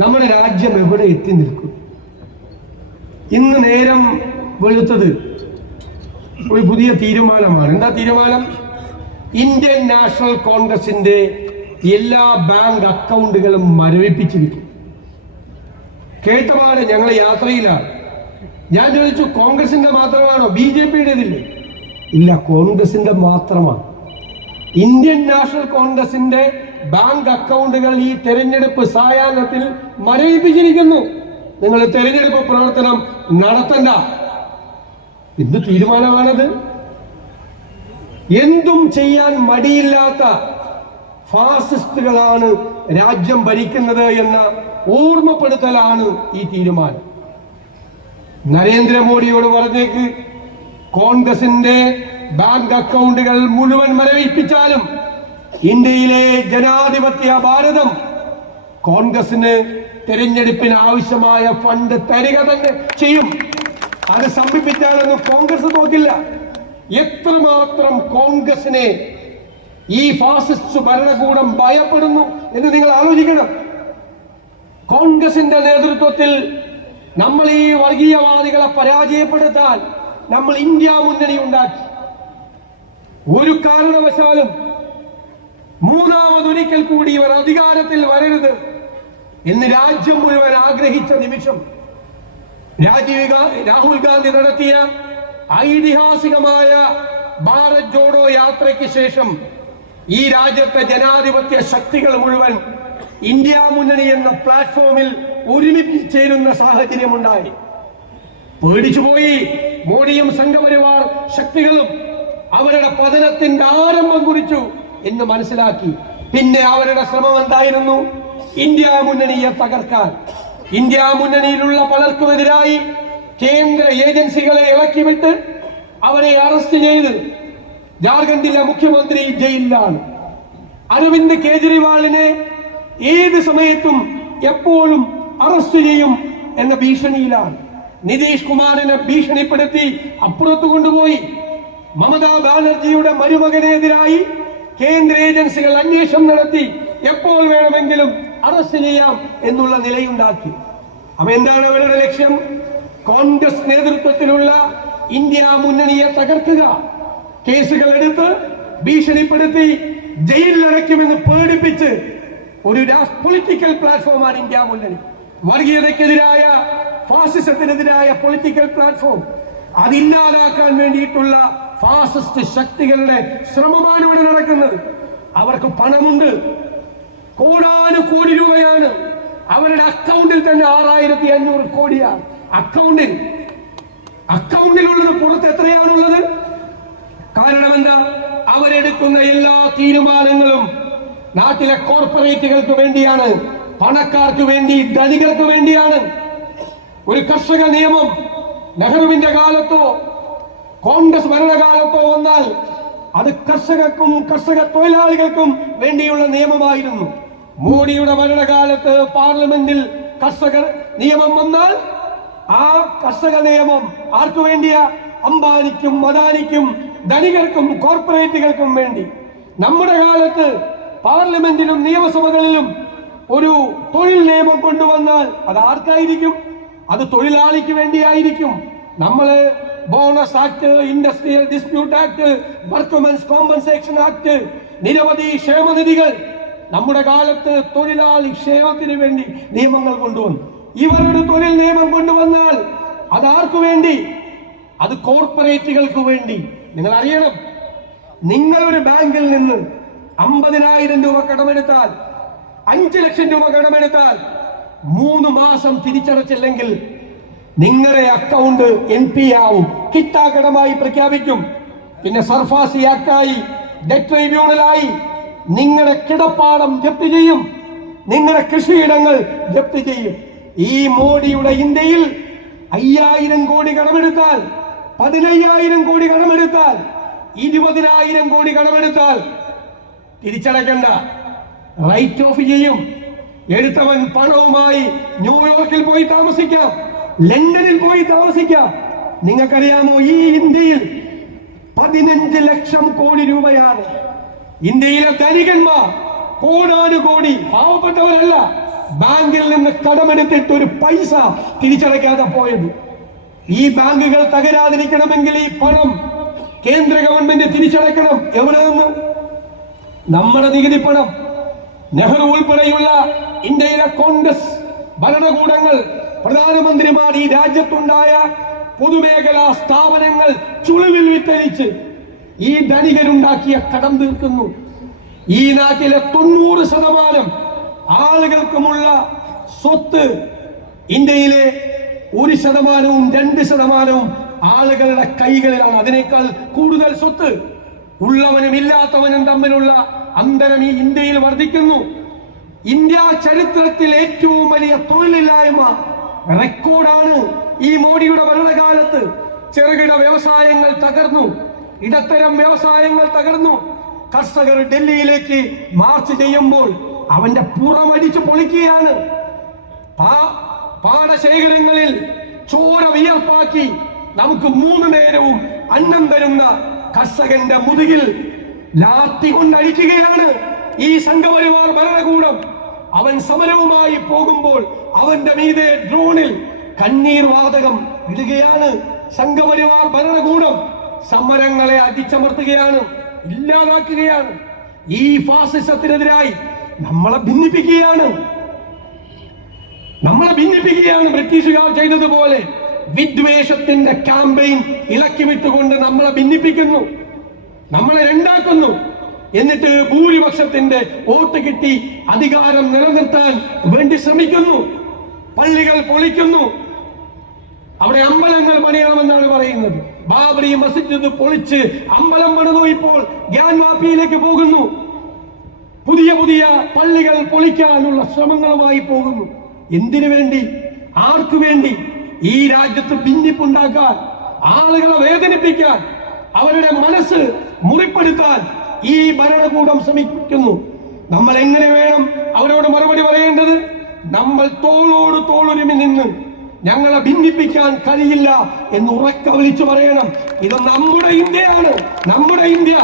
നമ്മുടെ രാജ്യം എവിടെ എത്തി നിൽക്കും? ഇന്ന് നേരം വെളുത്തത് ഒരു പുതിയ തീരുമാനമാണ്. എന്താ തീരുമാനം? ഇന്ത്യൻ നാഷണൽ കോൺഗ്രസിന്റെ എല്ലാ ബാങ്ക് അക്കൗണ്ടുകളും മരവിപ്പിച്ചിരിക്കും. കേട്ടപാട് ഞങ്ങൾ യാത്രയിലാണ്. ഞാൻ ചോദിച്ചു, കോൺഗ്രസിന്റെ മാത്രമാണോ? BJP-യുടേതില്ലേ? ഇല്ല, കോൺഗ്രസിന്റെ മാത്രമാണ്. ഇന്ത്യൻ നാഷണൽ കോൺഗ്രസിന്റെ ബാങ്ക് അക്കൗണ്ടുകൾ ഈ തെരഞ്ഞെടുപ്പ് സായാഹ്നത്തിൽ മരവിപ്പിച്ചിരിക്കുന്നു. നിങ്ങൾ തെരഞ്ഞെടുപ്പ് പ്രവർത്തനം നടത്തണ്ട. എന്ത് തീരുമാനമാണത്? എന്തും ചെയ്യാൻ മടിയില്ലാത്ത ഫാസിസ്റ്റുകളാണ് രാജ്യം ഭരിക്കുന്നത് എന്ന ഓർമ്മപ്പെടുത്തലാണ് ഈ തീരുമാനം. നരേന്ദ്രമോദിയോട് പറഞ്ഞേക്ക്, കോൺഗ്രസിന്റെ ബാങ്ക് അക്കൗണ്ടുകൾ മുഴുവൻ മരവിപ്പിച്ചാലും ഇന്ത്യയിലെ ജനാധിപത്യ ഭാരതം കോൺഗ്രസിന് തെരഞ്ഞെടുപ്പിന് ആവശ്യമായ ഫണ്ട് തരിക തന്നെ ചെയ്യും. അത് സംഭവിപ്പിച്ചാലൊന്നും കോൺഗ്രസ് നോക്കില്ല. എത്രമാത്രം കോൺഗ്രസിനെ ഈ ഫാസിസ്റ്റ് ഭരണകൂടം ഭയപ്പെടുന്നു എന്ന് നിങ്ങൾ ആലോചിക്കണം. കോൺഗ്രസിന്റെ നേതൃത്വത്തിൽ നമ്മൾ ഈ വർഗീയവാദികളെ പരാജയപ്പെടുത്താൻ നമ്മൾ ഇന്ത്യ മുന്നണി ഉണ്ടാക്കി. ഒരു കാരണവശാലും മൂന്നാമതൊരിക്കൽ കൂടി ഇവർ അധികാരത്തിൽ വരരുത് എന്ന് രാജ്യം മുഴുവൻ ആഗ്രഹിച്ച നിമിഷം രാഹുൽ ഗാന്ധി നടത്തിയ ഐതിഹാസികമായ ഭാരത് ജോഡോ യാത്രയ്ക്ക് ശേഷം ഈ രാജ്യത്തെ ജനാധിപത്യ ശക്തികൾ മുഴുവൻ ഇന്ത്യ മുന്നണി എന്ന പ്ലാറ്റ്ഫോമിൽ ഒരുമിപ്പിച്ചേരുന്ന സാഹചര്യമുണ്ടായി. പേടിച്ചുപോയി മോഡിയും സംഘപരിവാർ ശക്തികളും. അവരുടെ പതനത്തിന്റെ ആരംഭം കുറിച്ചു എന്ന് മനസ്സിലാക്കി. പിന്നെ അവരുടെ ശ്രമം എന്തായിരുന്നു? ഇന്ത്യ മുന്നണിയെ തകർക്കാൻ. ഇന്ത്യ മുന്നണിയിലുള്ള പലർക്കുമെതിരായി കേന്ദ്ര ഏജൻസികളെ ഇളക്കിവിട്ട് അവരെ അറസ്റ്റ് ചെയ്ത് ജാർഖണ്ഡിലെ മുഖ്യമന്ത്രി ജയിലിലാണ്. അരവിന്ദ് കേജ്രിവാളിനെ ഏത് സമയത്തും എപ്പോഴും അറസ്റ്റ് ചെയ്യും എന്ന ഭീഷണിയിലാണ്. നിതീഷ് കുമാറിനെ ഭീഷണിപ്പെടുത്തി അപ്പുറത്ത് കൊണ്ടുപോയി. മമതാ ബാനർജിയുടെ മരുമകനെതിരായി കേന്ദ്ര ഏജൻസികൾ അന്വേഷണം നടത്തി എപ്പോൾ വേണമെങ്കിലും അറസ്റ്റ് ചെയ്യാം എന്നുള്ള നിലയുണ്ടാക്കി. അപ്പൊ എന്താണ് അവരുടെ ലക്ഷ്യം? കോൺഗ്രസ് നേതൃത്വത്തിലുള്ള ഇന്ത്യ മുന്നണിയെ തകർക്കുക. കേസുകൾ എടുത്ത് ഭീഷണിപ്പെടുത്തി ജയിലിലടയ്ക്കുമെന്ന് പേടിപ്പിച്ച് ഒരു പൊളിറ്റിക്കൽ പ്ലാറ്റ്ഫോമാണ് ഇന്ത്യ മുന്നണി. വർഗീയതയ്ക്കെതിരായ, ഫാസിസത്തിനെതിരായ പൊളിറ്റിക്കൽ പ്ലാറ്റ്ഫോം. അതില്ലാതാക്കാൻ വേണ്ടിയിട്ടുള്ള ഫാസിസ്റ്റ് ശക്തികളുടെ ശ്രമമാണ് ഇവിടെ നടക്കുന്നത്. അവർക്ക് പണമുണ്ട്, കോടാനുകോടി രൂപയാണ്. അവരുടെ അക്കൗണ്ടിൽ തന്നെ 6500 കോടിയാണ് അക്കൗണ്ടിലുള്ളത്. പുറത്ത് എത്രയാണുള്ളത്? കാരണം എന്താ? അവരെടുക്കുന്ന എല്ലാ തീരുമാനങ്ങളും നാട്ടിലെ കോർപ്പറേറ്റുകൾക്ക് വേണ്ടിയാണ്, പണക്കാർക്ക് വേണ്ടി, ധനികർക്ക് വേണ്ടിയാണ്. ഒരു കർഷക നിയമം നെഹ്റുവിന്റെ കാലത്തോ കോൺഗ്രസ് ഭരണകാലത്തോ വന്നാൽ അത് കർഷകർക്കും കർഷക തൊഴിലാളികൾക്കും വേണ്ടിയുള്ള നിയമമായിരുന്നു. മോഡിയുടെ ഭരണകാലത്ത് പാർലമെന്റിൽ കർഷക നിയമം വന്നാൽ ആ കർഷക നിയമം ആർക്കു വേണ്ടിയാ? അംബാനിക്കും അദാനിക്കും ധനികർക്കും കോർപ്പറേറ്റുകൾക്കും വേണ്ടി. നമ്മുടെ കാലത്ത് പാർലമെന്റിലും നിയമസഭകളിലും ഒരു തൊഴിൽ നിയമം കൊണ്ടുവന്നാൽ അത് ആർക്കായിരിക്കും? അത് തൊഴിലാളിക്ക് വേണ്ടിയായിരിക്കും. നമ്മള് bonus act, industrial dispute act, workmen's compensation act, നിരവധി ക്ഷേമനിധികൾ നമ്മുടെ കാലത്ത് തൊഴിലാളി ക്ഷേമത്തിന് വേണ്ടി നിയമങ്ങൾ കൊണ്ടുവന്നു. ഇവരുടെ തൊഴിൽ നിയമം കൊണ്ടുവന്നാൽ അത് ആർക്കു വേണ്ടി? അത് കോർപ്പറേറ്റുകൾക്ക് വേണ്ടി. നിങ്ങൾ അറിയണം, നിങ്ങളൊരു ബാങ്കിൽ നിന്ന് 50,000 രൂപ കടമെടുത്താൽ, 5 ലക്ഷം രൂപ കടമെടുത്താൽ 3 മാസം തിരിച്ചടച്ചില്ലെങ്കിൽ നിങ്ങളുടെ അക്കൗണ്ട് NPA ആവും, കിട്ടാക്കടമായി പ്രഖ്യാപിക്കും. പിന്നെ സർഫാസി ആക്ടായി, ഡെറ്റ് ട്രൈബ്യൂണലായി നിങ്ങളുടെ കിടപ്പാടം ജപ്തി ചെയ്യും, നിങ്ങളുടെ കൃഷിയിടങ്ങൾ ജപ്തി ചെയ്യും. ഈ മോഡിയുടെ ഇന്ത്യയിൽ 5000 കോടി കടമെടുത്താൽ, 15,000 കോടി കടമെടുത്താൽ, 20,000 കോടി കടമെടുത്താൽ തിരിച്ചടയ്ക്കണ്ട, റൈറ്റ് ഓഫ് ചെയ്യും. എടുത്തവൻ പണവുമായി ന്യൂയോർക്കിൽ പോയി താമസിക്കാം, ലണ്ടനിൽ പോയി താമസിക്കാം. നിങ്ങൾക്കറിയാമോ, ഈ ഇന്ത്യയിൽ 15 ലക്ഷം കോടി രൂപയാണ് ഇന്ത്യയിലെ ധനികന്മാർ കോടാനുകോടി, പാവപ്പെട്ടവരല്ല, ബാങ്കിൽ നിന്ന് കടമെടുത്തിട്ട് ഒരു പൈസ തിരിച്ചടയ്ക്കാതെ പോയത്. ഈ ബാങ്കുകൾ തകരാതിരിക്കണമെങ്കിൽ ഈ പണം കേന്ദ്ര ഗവൺമെന്റ് തിരിച്ചടയ്ക്കണം. എവിടെ നിന്ന്? നമ്മുടെ നികുതി പണം. നെഹ്റു ഉൾപ്പെടെയുള്ള ഇന്ത്യയിലെ കോൺഗ്രസ് ഭരണകൂടങ്ങൾ, പ്രധാനമന്ത്രിമാർ ഈ രാജ്യത്തുണ്ടായ പൊതുമേഖലാ സ്ഥാപനങ്ങൾ ചുളിവിൽ വിറ്റഴിച്ച് ഈ ധനികരുണ്ടാക്കിയ കടം തീർക്കുന്നു. ഈ നാട്ടിലെ 90% ആളുകൾക്കുമുള്ള സ്വത്ത് ഇന്ത്യയിലെ 1%, 2% ആളുകളുടെ കൈകളിലാണ്. അതിനേക്കാൾ കൂടുതൽ സ്വത്ത് ഉള്ളവനും ഇല്ലാത്തവനും തമ്മിലുള്ള അന്തരം ഈ ഇന്ത്യയിൽ വർദ്ധിക്കുന്നു. ഇന്ത്യ ചരിത്രത്തിൽ ഏറ്റവും വലിയ തൊഴിലില്ലായ്മ റെക്കോർഡാണ് ഈ മോഡിയുടെ ഭരണകാലത്ത്. ചെറുകിട വ്യവസായങ്ങൾ തകർന്നു, ഇടത്തരം വ്യവസായങ്ങൾ തകർന്നു. കർഷകർ ഡൽഹിയിലേക്ക് മാർച്ച് ചെയ്യുമ്പോൾ അവന്റെ പുറമടിച്ചു പൊളിക്കുകയാണ്. പാടശേഖരങ്ങളിൽ ചോര വിയർപ്പാക്കി നമുക്ക് 3 നേരവും അന്നം തരുന്ന കർഷകന്റെ മുതുകിൽ ലാത്തി കൊണ്ടടിക്കുകയാണ് ഈ സംഘപരിവാർ ഭരണകൂടം. അവൻ സമരവുമായി പോകുമ്പോൾ അവന്റെ മീതെ ഡ്രോണിൽ കണ്ണീർ വാതകം ഇടുകയാണ് സംഘപരിവാർ ഭരണകൂടം. സമരങ്ങളെ അടിച്ചമർത്തുകയാണ്, ഇല്ലാതാക്കുകയാണ്. ഈ ഫാസിസത്തിനെതിരായി നമ്മളെ ഭിന്നിപ്പിക്കുകയാണ്. ബ്രിട്ടീഷുകാർ ചെയ്തതുപോലെ വിദ്വേഷത്തിന്റെ ക്യാമ്പയിൻ ഇളക്കി വിട്ടുകൊണ്ട് നമ്മളെ ഭിന്നിപ്പിക്കുന്നു, നമ്മളെ രണ്ടാക്കുന്നു. എന്നിട്ട് ഭൂരിപക്ഷത്തിന്റെ വോട്ട് കിട്ടി അധികാരം നിലനിർത്താൻ വേണ്ടി ശ്രമിക്കുന്നു. പള്ളികൾ പൊളിക്കുന്നു, അവിടെ അമ്പലങ്ങൾ പണിയണമെന്നാണ് പറയുന്നത്. ബാബറി മസ്ജിദ് പൊളിച്ച് അമ്പലം പണിതു. ഇപ്പോൾ ഗ്യാൻവാപ്പിയിലേക്ക് പോകുന്നു. പുതിയ പള്ളികൾ പൊളിക്കാനുള്ള ശ്രമങ്ങളുമായി പോകുന്നു. എന്തിനു വേണ്ടി? ആർക്കു വേണ്ടി? ഈ രാജ്യത്ത് ഭിന്നിപ്പുണ്ടാക്കാൻ, ആളുകളെ വേദനിപ്പിക്കാൻ, അവരുടെ മനസ്സ് മുറിപ്പെടുത്താൻ ഈ ഭരണകൂടം ശ്രമിക്കുന്നു. നമ്മൾ എങ്ങനെ വേണം അവരോട് മറുപടി പറയേണ്ടത്? നമ്മൾ തോളോട് തോളൊരുമി നിന്ന് ഞങ്ങളെ ഭിന്നിപ്പിക്കാൻ കഴിയില്ല എന്ന് ഉറക്ക വിളിച്ചു പറയണം. ഇത് നമ്മുടെ ഇന്ത്യയാണ്, നമ്മുടെ ഇന്ത്യ.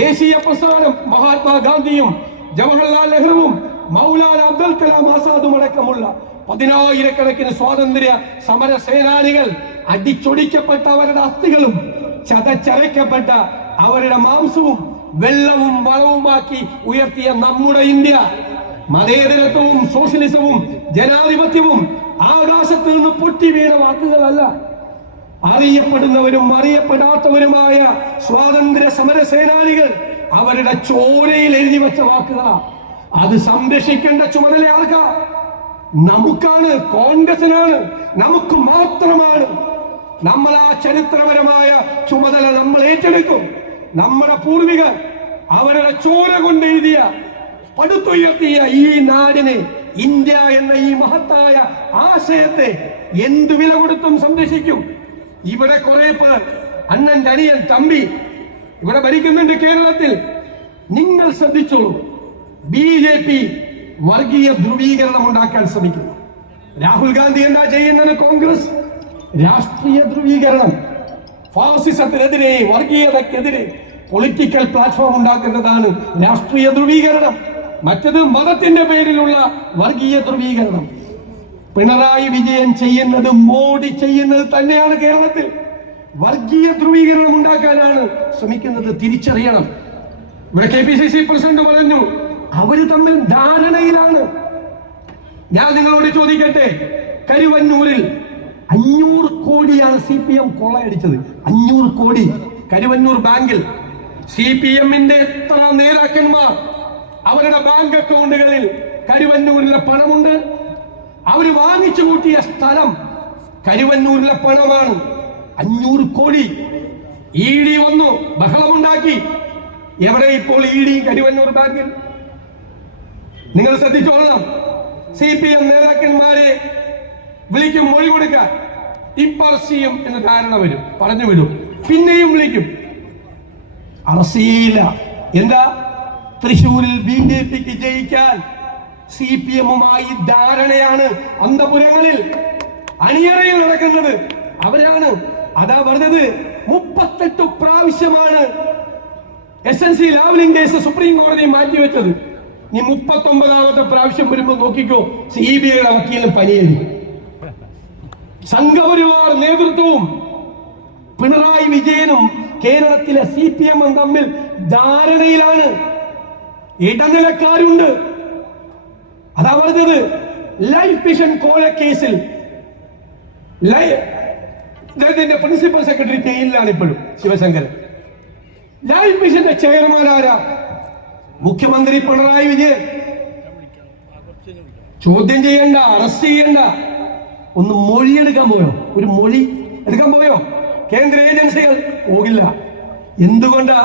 ദേശീയ പ്രസ്ഥാനം മഹാത്മാഗാന്ധിയും ജവഹർലാൽ നെഹ്റുവും മൗലാന അബ്ദുൽ കലാം ആസാദും അടക്കമുള്ള 10,000-കണക്കിന് സ്വാതന്ത്ര്യ സമര സേനാനികൾ അടിച്ചൊടിക്കപ്പെട്ട അവരുടെ അസ്ഥികളും ചതച്ചരയ്ക്കപ്പെട്ട അവരുടെ മാംസവും വെള്ളവും വളവുമാക്കി ഉയർത്തിയ നമ്മുടെ ഇന്ത്യ. മതേതരത്വവും സോഷ്യലിസവും ജനാധിപത്യവും ആകാശത്ത് നിന്ന് പൊട്ടി വീണ വാക്കുകളല്ല. അറിയപ്പെടുന്നവരും അറിയപ്പെടാത്തവരുമായ സ്വാതന്ത്ര്യ സമര സേനാനികൾ അവരുടെ ചോരയിൽ എഴുതി വെച്ച വാക്കുകളാ. അത് സംരക്ഷിക്കേണ്ട ചുമതല ആർക്കാ? നമുക്കാണ്, കോൺഗ്രസിനാണ്, നമുക്ക് മാത്രമാണ്. നമ്മൾ ആ ചരിത്രപരമായ ചുമതല നമ്മൾ ഏറ്റെടുക്കും. നമ്മുടെ പൂർവികർ അവരുടെ ചോര കൊണ്ട് എഴുതിയ, പടുത്തുയർത്തിയ ഈ നാടിനെ, ഇന്ത്യ എന്ന ഈ മഹത്തായ ആശയത്തെ എന്തു വില കൊടുത്തും സംരക്ഷിക്കും. ഇവിടെ കുറെ പേർ, അണ്ണൻ, അനിയൻ, തമ്പി ഇവിടെ ഭരിക്കുന്നുണ്ട് കേരളത്തിൽ. നിങ്ങൾ ശ്രദ്ധിച്ചോളൂ, BJP വർഗീയ ധ്രുവീകരണം ഉണ്ടാക്കാൻ ശ്രമിക്കുന്നു. രാഹുൽ ഗാന്ധി എന്താ ചെയ്യുന്നത്? കോൺഗ്രസ് രാഷ്ട്രീയ ധ്രുവീകരണം, ഫാസിസത്തിനെതിരെ, വർഗീയതക്കെതിരെ പൊളിറ്റിക്കൽ പ്ലാറ്റ്ഫോം ഉണ്ടാക്കുന്നതാണ് രാഷ്ട്രീയ ധ്രുവീകരണം. മറ്റത് മതത്തിന്റെ പേരിലുള്ള വർഗീയ ധ്രുവീകരണം. പിണറായി വിജയൻ ചെയ്യുന്നത്, മോഡി ചെയ്യുന്നത് തന്നെയാണ് കേരളത്തിൽ. വർഗീയ ധ്രുവീകരണം ഉണ്ടാക്കാനാണ് ശ്രമിക്കുന്നത്. തിരിച്ചറിയണം. ഇവിടെ KPCC പ്രസിഡന്റ് പറഞ്ഞു, അവര് തമ്മിൽ ധാരണയിലാണ്. ഞാൻ നിങ്ങളോട് ചോദിക്കട്ടെ, കരുവന്നൂരിൽ 500 കോടിയാണ് CPM കൊള്ളയടിച്ചത്. 500 കോടി കരുവന്നൂർ ബാങ്കിൽ. CPM-ന്റെ എത്ര നേതാക്കന്മാർ അവരുടെ ബാങ്ക് അക്കൗണ്ടുകളിൽ കരുവന്നൂരിലെ പണമുണ്ട്. അവര് വാങ്ങിച്ചു കൂട്ടിയ സ്ഥലം കരുവന്നൂരിലെ പണമാണ്. 500 കോടി. ED വന്നു, ബഹളമുണ്ടാക്കി. എവിടെ ഇപ്പോൾ ED കരുവന്നൂർ ബാങ്കിൽ? നിങ്ങൾ ശ്രദ്ധിച്ചോളണം. CPM നേതാക്കന്മാരെ വിളിക്കും, മൊഴി കൊടുക്കാൻ. ഇപ്പറസിയും എന്ന ധാരണ വരും, പറഞ്ഞു വിടും, പിന്നെയും വിളിക്കും. അറസിയില്ല. എന്താ? തൃശൂരിൽ BJPക്ക് ജയിക്കാൻ CPM-മായി ധാരണയാണ്. അന്തപുരങ്ങളിൽ അണിയറയിൽ നടക്കുന്നത് അവരാണ്. അതാ പറഞ്ഞത് 38 പ്രാവശ്യമാണ് SNC ലാവ്ലിംഗ് കേസ് സുപ്രീം കോടതി മാറ്റിവെച്ചത്. നീ 39ാമത്തെ പ്രാവശ്യം വരുമ്പോൾ നോക്കിക്കോ, CBIയുടെ വക്കീലും പനിയേരി. സംഘപരിവാർ നേതൃത്വവും പിണറായി വിജയനും കേരളത്തിലെ CPM തമ്മിൽ ധാരണയിലാണ്. ഇടനിലക്കാരുണ്ട്. അതാ പറഞ്ഞത് ലൈഫ് മിഷൻ കോഴക്കേസിൽ ഇതിന്റെ പ്രിൻസിപ്പൽ സെക്രട്ടറി ജയിലിലാണ് ഇപ്പോഴും ശിവശങ്കരൻ. ലൈഫ് മിഷന്റെ ചെയർമാൻ ആരാ? മുഖ്യമന്ത്രി പിണറായി വിജയൻ. ചോദ്യം ചെയ്യണ്ട, അറസ്റ്റ് ചെയ്യണ്ട, ഒന്ന് മൊഴിയെടുക്കാൻ പോയോ? ഒരു മൊഴി എടുക്കാൻ പോയോ? കേന്ദ്ര ഏജൻസികൾ പോകില്ല. എന്തുകൊണ്ടാ?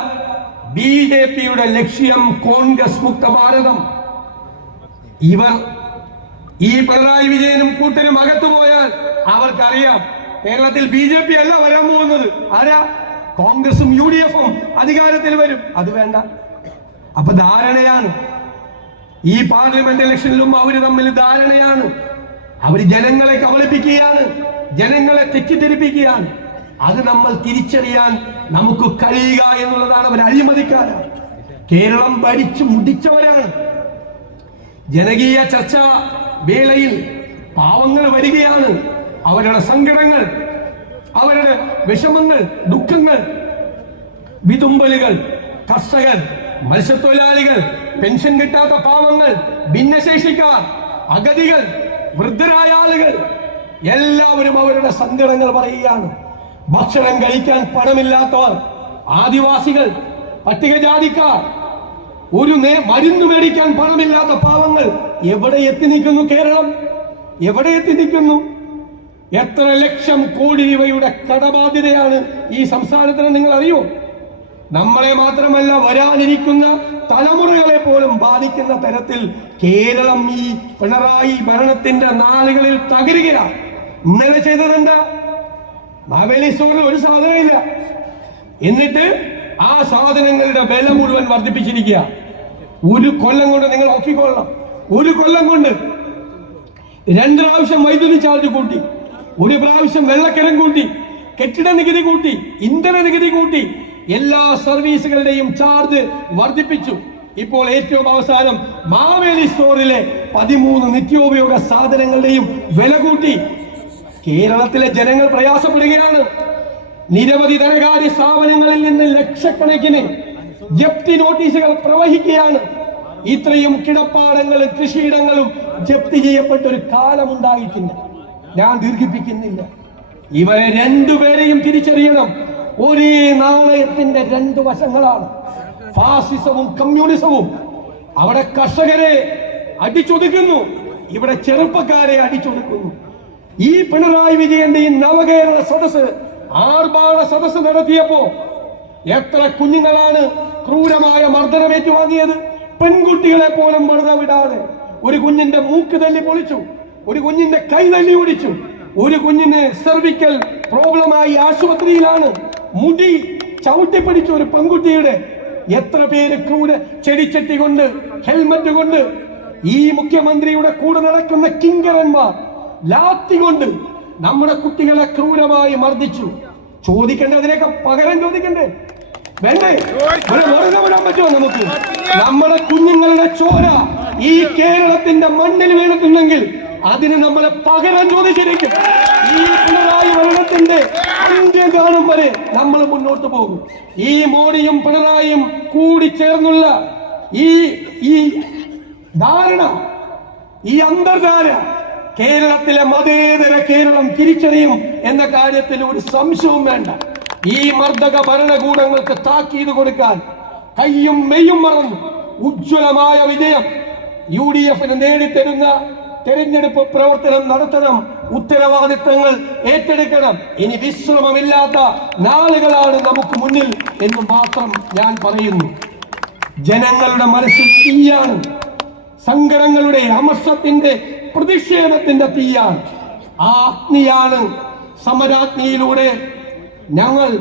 BJPയുടെ ലക്ഷ്യം കോൺഗ്രസ് മുക്ത ഭാരതം. ഇവർ ഈ പിണറായി വിജയനും കൂട്ടരും അകത്തു പോയാൽ അവർക്കറിയാം കേരളത്തിൽ BJP അല്ല വരാൻ പോകുന്നത്. ആരാ? കോൺഗ്രസും UDF-ഉം അധികാരത്തിൽ വരും. അത് വേണ്ട. അപ്പൊ ധാരണയാണ്. ഈ പാർലമെന്റ് ഇലക്ഷനിലും അവര് തമ്മിൽ ധാരണയാണ്. അവര് ജനങ്ങളെ കബളിപ്പിക്കുകയാണ്, ജനങ്ങളെ തെറ്റിദ്ധരിപ്പിക്കുകയാണ്. അത് നമ്മൾ തിരിച്ചറിയാൻ നമുക്ക് കഴിയുക എന്നുള്ളതാണ്. അവർ അഴിമതിക്കാരാണ്. കേരളം ഭരിച്ചു മുടിച്ചവരാണ്. ജനകീയ ചർച്ച വേളയിൽ പാവങ്ങൾ വരികയാണ്. അവരുടെ സങ്കടങ്ങൾ, അവരുടെ വിഷമങ്ങൾ, ദുഃഖങ്ങൾ, വിതുമ്പലുകൾ, കർഷകർ, മത്സ്യത്തൊഴിലാളികൾ, പെൻഷൻ കിട്ടാത്ത പാവങ്ങൾ, ഭിന്നശേഷിക്കാർ, അഗതികൾ, വൃദ്ധരായ ആളുകൾ എല്ലാവരും അവരുടെ സങ്കടങ്ങൾ പറയുകയാണ്. ഭക്ഷണം കഴിക്കാൻ പണമില്ലാത്തവർ, ആദിവാസികൾ, പട്ടികജാതിക്കാർ, ഒരു മരുന്ന് മേടിക്കാൻ പണമില്ലാത്ത പാവങ്ങൾ എവിടെ എത്തി നിൽക്കുന്നു? കേരളം എവിടെ എത്തി നിൽക്കുന്നു? എത്ര ലക്ഷം കോടി രൂപയുടെ കടബാധ്യതയാണ് ഈ സംസ്ഥാനത്തിന് നിങ്ങൾ അറിയോ? നമ്മളെ മാത്രമല്ല വരാനിരിക്കുന്ന തലമുറകളെ പോലും ബാധിക്കുന്ന തരത്തിൽ കേരളം ഈ പിണറായി ഭരണത്തിന്റെ നാളുകളിൽ തകരുകയാണ്. ഇന്നലെ ചെയ്തതെന്താ? മാവേലി സ്റ്റോറിൽ ഒരു സാധനമില്ല. എന്നിട്ട് ആ സാധനങ്ങളുടെ വില മുഴുവൻ വർദ്ധിപ്പിച്ചിരിക്കുക. ഒരു കൊല്ലം കൊണ്ട് നിങ്ങൾ നോക്കിക്കൊള്ളണം. ഒരു കൊല്ലം കൊണ്ട് 2 പ്രാവശ്യം വൈദ്യുതി ചാർജ് കൂട്ടി, 1 പ്രാവശ്യം വെള്ളക്കരം കൂട്ടി, കെട്ടിട നികുതി കൂട്ടി, ഇന്ധന നികുതി കൂട്ടി, എല്ലാ സർവീസുകളുടെയും ചാർജ് വർദ്ധിപ്പിച്ചു. ഇപ്പോൾ ഏറ്റവും അവസാനം മാവേലി സ്റ്റോറിലെ 13 നിത്യോപയോഗ സാധനങ്ങളുടെയും വില കൂട്ടി. കേരളത്തിലെ ജനങ്ങൾ പ്രയാസപ്പെടുകയാണ്. നിരവധി ധനകാര്യ സ്ഥാപനങ്ങളിൽ നിന്ന് ലക്ഷക്കണക്കിന് ജപ്തി നോട്ടീസുകൾ പ്രവഹിക്കുകയാണ്. ഇത്രയും കിടപ്പാടങ്ങളും കൃഷിയിടങ്ങളും ജപ്തി ചെയ്യപ്പെട്ട ഒരു കാലമുണ്ടായിട്ടില്ല. ഞാൻ ദീർഘിപ്പിക്കുന്നില്ല. ഇവരെ രണ്ടുപേരെയും തിരിച്ചറിയണം. ഒരേ നാണയത്തിന്റെ 2 വശങ്ങളാണ് ഫാസിസവും കമ്മ്യൂണിസവും. അവിടെ കർഷകരെ അടിച്ചൊതുക്കുന്നു, ഇവിടെ ചെറുപ്പക്കാരെ അടിച്ചൊതുക്കുന്നു. ഈ പിണറായി വിജയന്റെ ഈ നവകേരള സദസ്, ആർഭാട സദസ് നടത്തിയപ്പോ എത്ര കുഞ്ഞുങ്ങളാണ് ക്രൂരമായ മർദ്ദനമേറ്റു വാങ്ങിയത്? പെൺകുട്ടികളെ പോലും വെറുതെ വിടാതെ ഒരു കുഞ്ഞിന്റെ മൂക്ക് തല്ലി പൊളിച്ചു, ഒരു കുഞ്ഞിന്റെ കൈ തല്ലി ഓടിച്ചു, ഒരു കുഞ്ഞിന് സെർവിക്കൽ പ്രോബ്ലമായി ആശുപത്രിയിലാണ്. മുടി ചവിട്ടിപ്പിടിച്ച ഒരു പെൺകുട്ടിയുടെ എത്ര പേര് ക്രൂര ചെടിച്ചട്ടി കൊണ്ട്, ഹെൽമറ്റ് കൊണ്ട്, ഈ മുഖ്യമന്ത്രിയുടെ കൂടെ നടക്കുന്ന കിങ്കരന്മാർ ലാത്തി കൊണ്ട് നമ്മുടെ കുട്ടികളെ ക്രൂരമായി മർദ്ദിച്ചു. ചോദിക്കേണ്ടതിനൊക്കെ പകരം ചോദിക്കണ്ടേ? വേണ്ടേ? വെറുതെ വിടാൻ പറ്റുമോ നമുക്ക്? നമ്മുടെ കുഞ്ഞുങ്ങളുടെ ചോര ഈ കേരളത്തിന്റെ മണ്ണിൽ വീണിട്ടുണ്ടെങ്കിൽ അതിന് നമ്മളെ പകരം ചോദിച്ചിരിക്കും. ഈ പിണറായി ഭരണത്തിന്റെ അന്ത്യം കാണും വരെ നമ്മൾ മുന്നോട്ട് പോകും. ഈ മോഡിയും പിണറായിയും കൂടി ചേർന്നുള്ള ഈ ധാരണ, ഈ അന്തർധാര കേരളത്തിലെ മതേതര കേരളം തിരിച്ചറിയും എന്ന കാര്യത്തിൽ ഒരു സംശയവും വേണ്ട. ഈ മർദ്ദക ഭരണകൂടങ്ങൾക്ക് താക്കീത് കൊടുക്കാൻ കയ്യും മെയ്യും മറന്നു ഉജ്ജ്വലമായ വിജയം UDF-ന് നേടിത്തരുന്ന തെരഞ്ഞെടുപ്പ് പ്രവർത്തനം നടത്തണം. ഉത്തരവാദിത്തങ്ങൾ ഏറ്റെടുക്കണം. ഇനി വിശ്രമമില്ലാത്ത നാളുകളാണ് നമുക്ക് മുന്നിൽ എന്ന് മാത്രം ഞാൻ പറയുന്നു. ജനങ്ങളുടെ മനസ്സിൽ തീയാണ്, സങ്കടങ്ങളുടെ, അമർഷത്തിന്റെ, പ്രതിഷേധത്തിന്റെ തീയാണ്. ആ അഗ്നിയാണ് സമരാഗ്നിയിലൂടെ ഞങ്ങൾ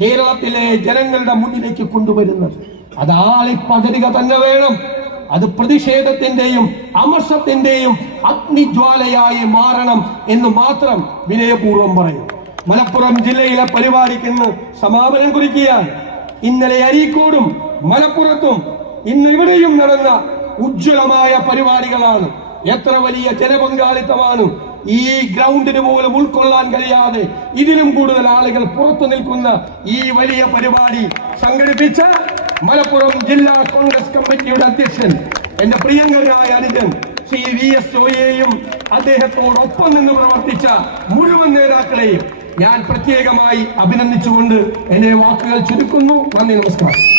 കേരളത്തിലെ ജനങ്ങളുടെ മുന്നിലേക്ക് കൊണ്ടുവരുന്നത്. അത് ആളിപ്പടരുക തന്നെ വേണം. അത് പ്രതിഷേധത്തിന്റെയും അമർഷത്തിന്റെയും അഗ്നിജ്വാലയായി മാറണം എന്ന് മാത്രം വിനയപൂർവ്വം പറയും. മലപ്പുറം ജില്ലയിലെ പരിപാടിക്ക് ഇന്ന് സമാപനം കുറിക്കുകയാണ്. ഇന്നലെ അരീക്കോടും മലപ്പുറത്തും ഇന്ന് ഇവിടെയും നടന്ന ഉജ്ജ്വലമായ പരിപാടികളാണ്. എത്ര വലിയ ജനപങ്കാളിത്തമാണ്. ഈ ഗ്രൗണ്ടിന് പോലും ഉൾക്കൊള്ളാൻ കഴിയാതെ ഇതിലും കൂടുതൽ ആളുകൾ പുറത്തു നിൽക്കുന്ന ഈ വലിയ പരിപാടി സംഘടിപ്പിച്ച മലപ്പുറം ജില്ലാ കോൺഗ്രസ് കമ്മിറ്റിയുടെ അധ്യക്ഷൻ എന്റെ പ്രിയങ്കരനായ അനുജൻ ശ്രീ VS ജോയിയെയും അദ്ദേഹത്തോടൊപ്പം നിന്ന് പ്രവർത്തിച്ച മുഴുവൻ നേതാക്കളെയും ഞാൻ പ്രത്യേകമായി അഭിനന്ദിച്ചുകൊണ്ട് എന്റെ വാക്കുകൾ ചുരുക്കുന്നു. നന്ദി, നമസ്കാരം.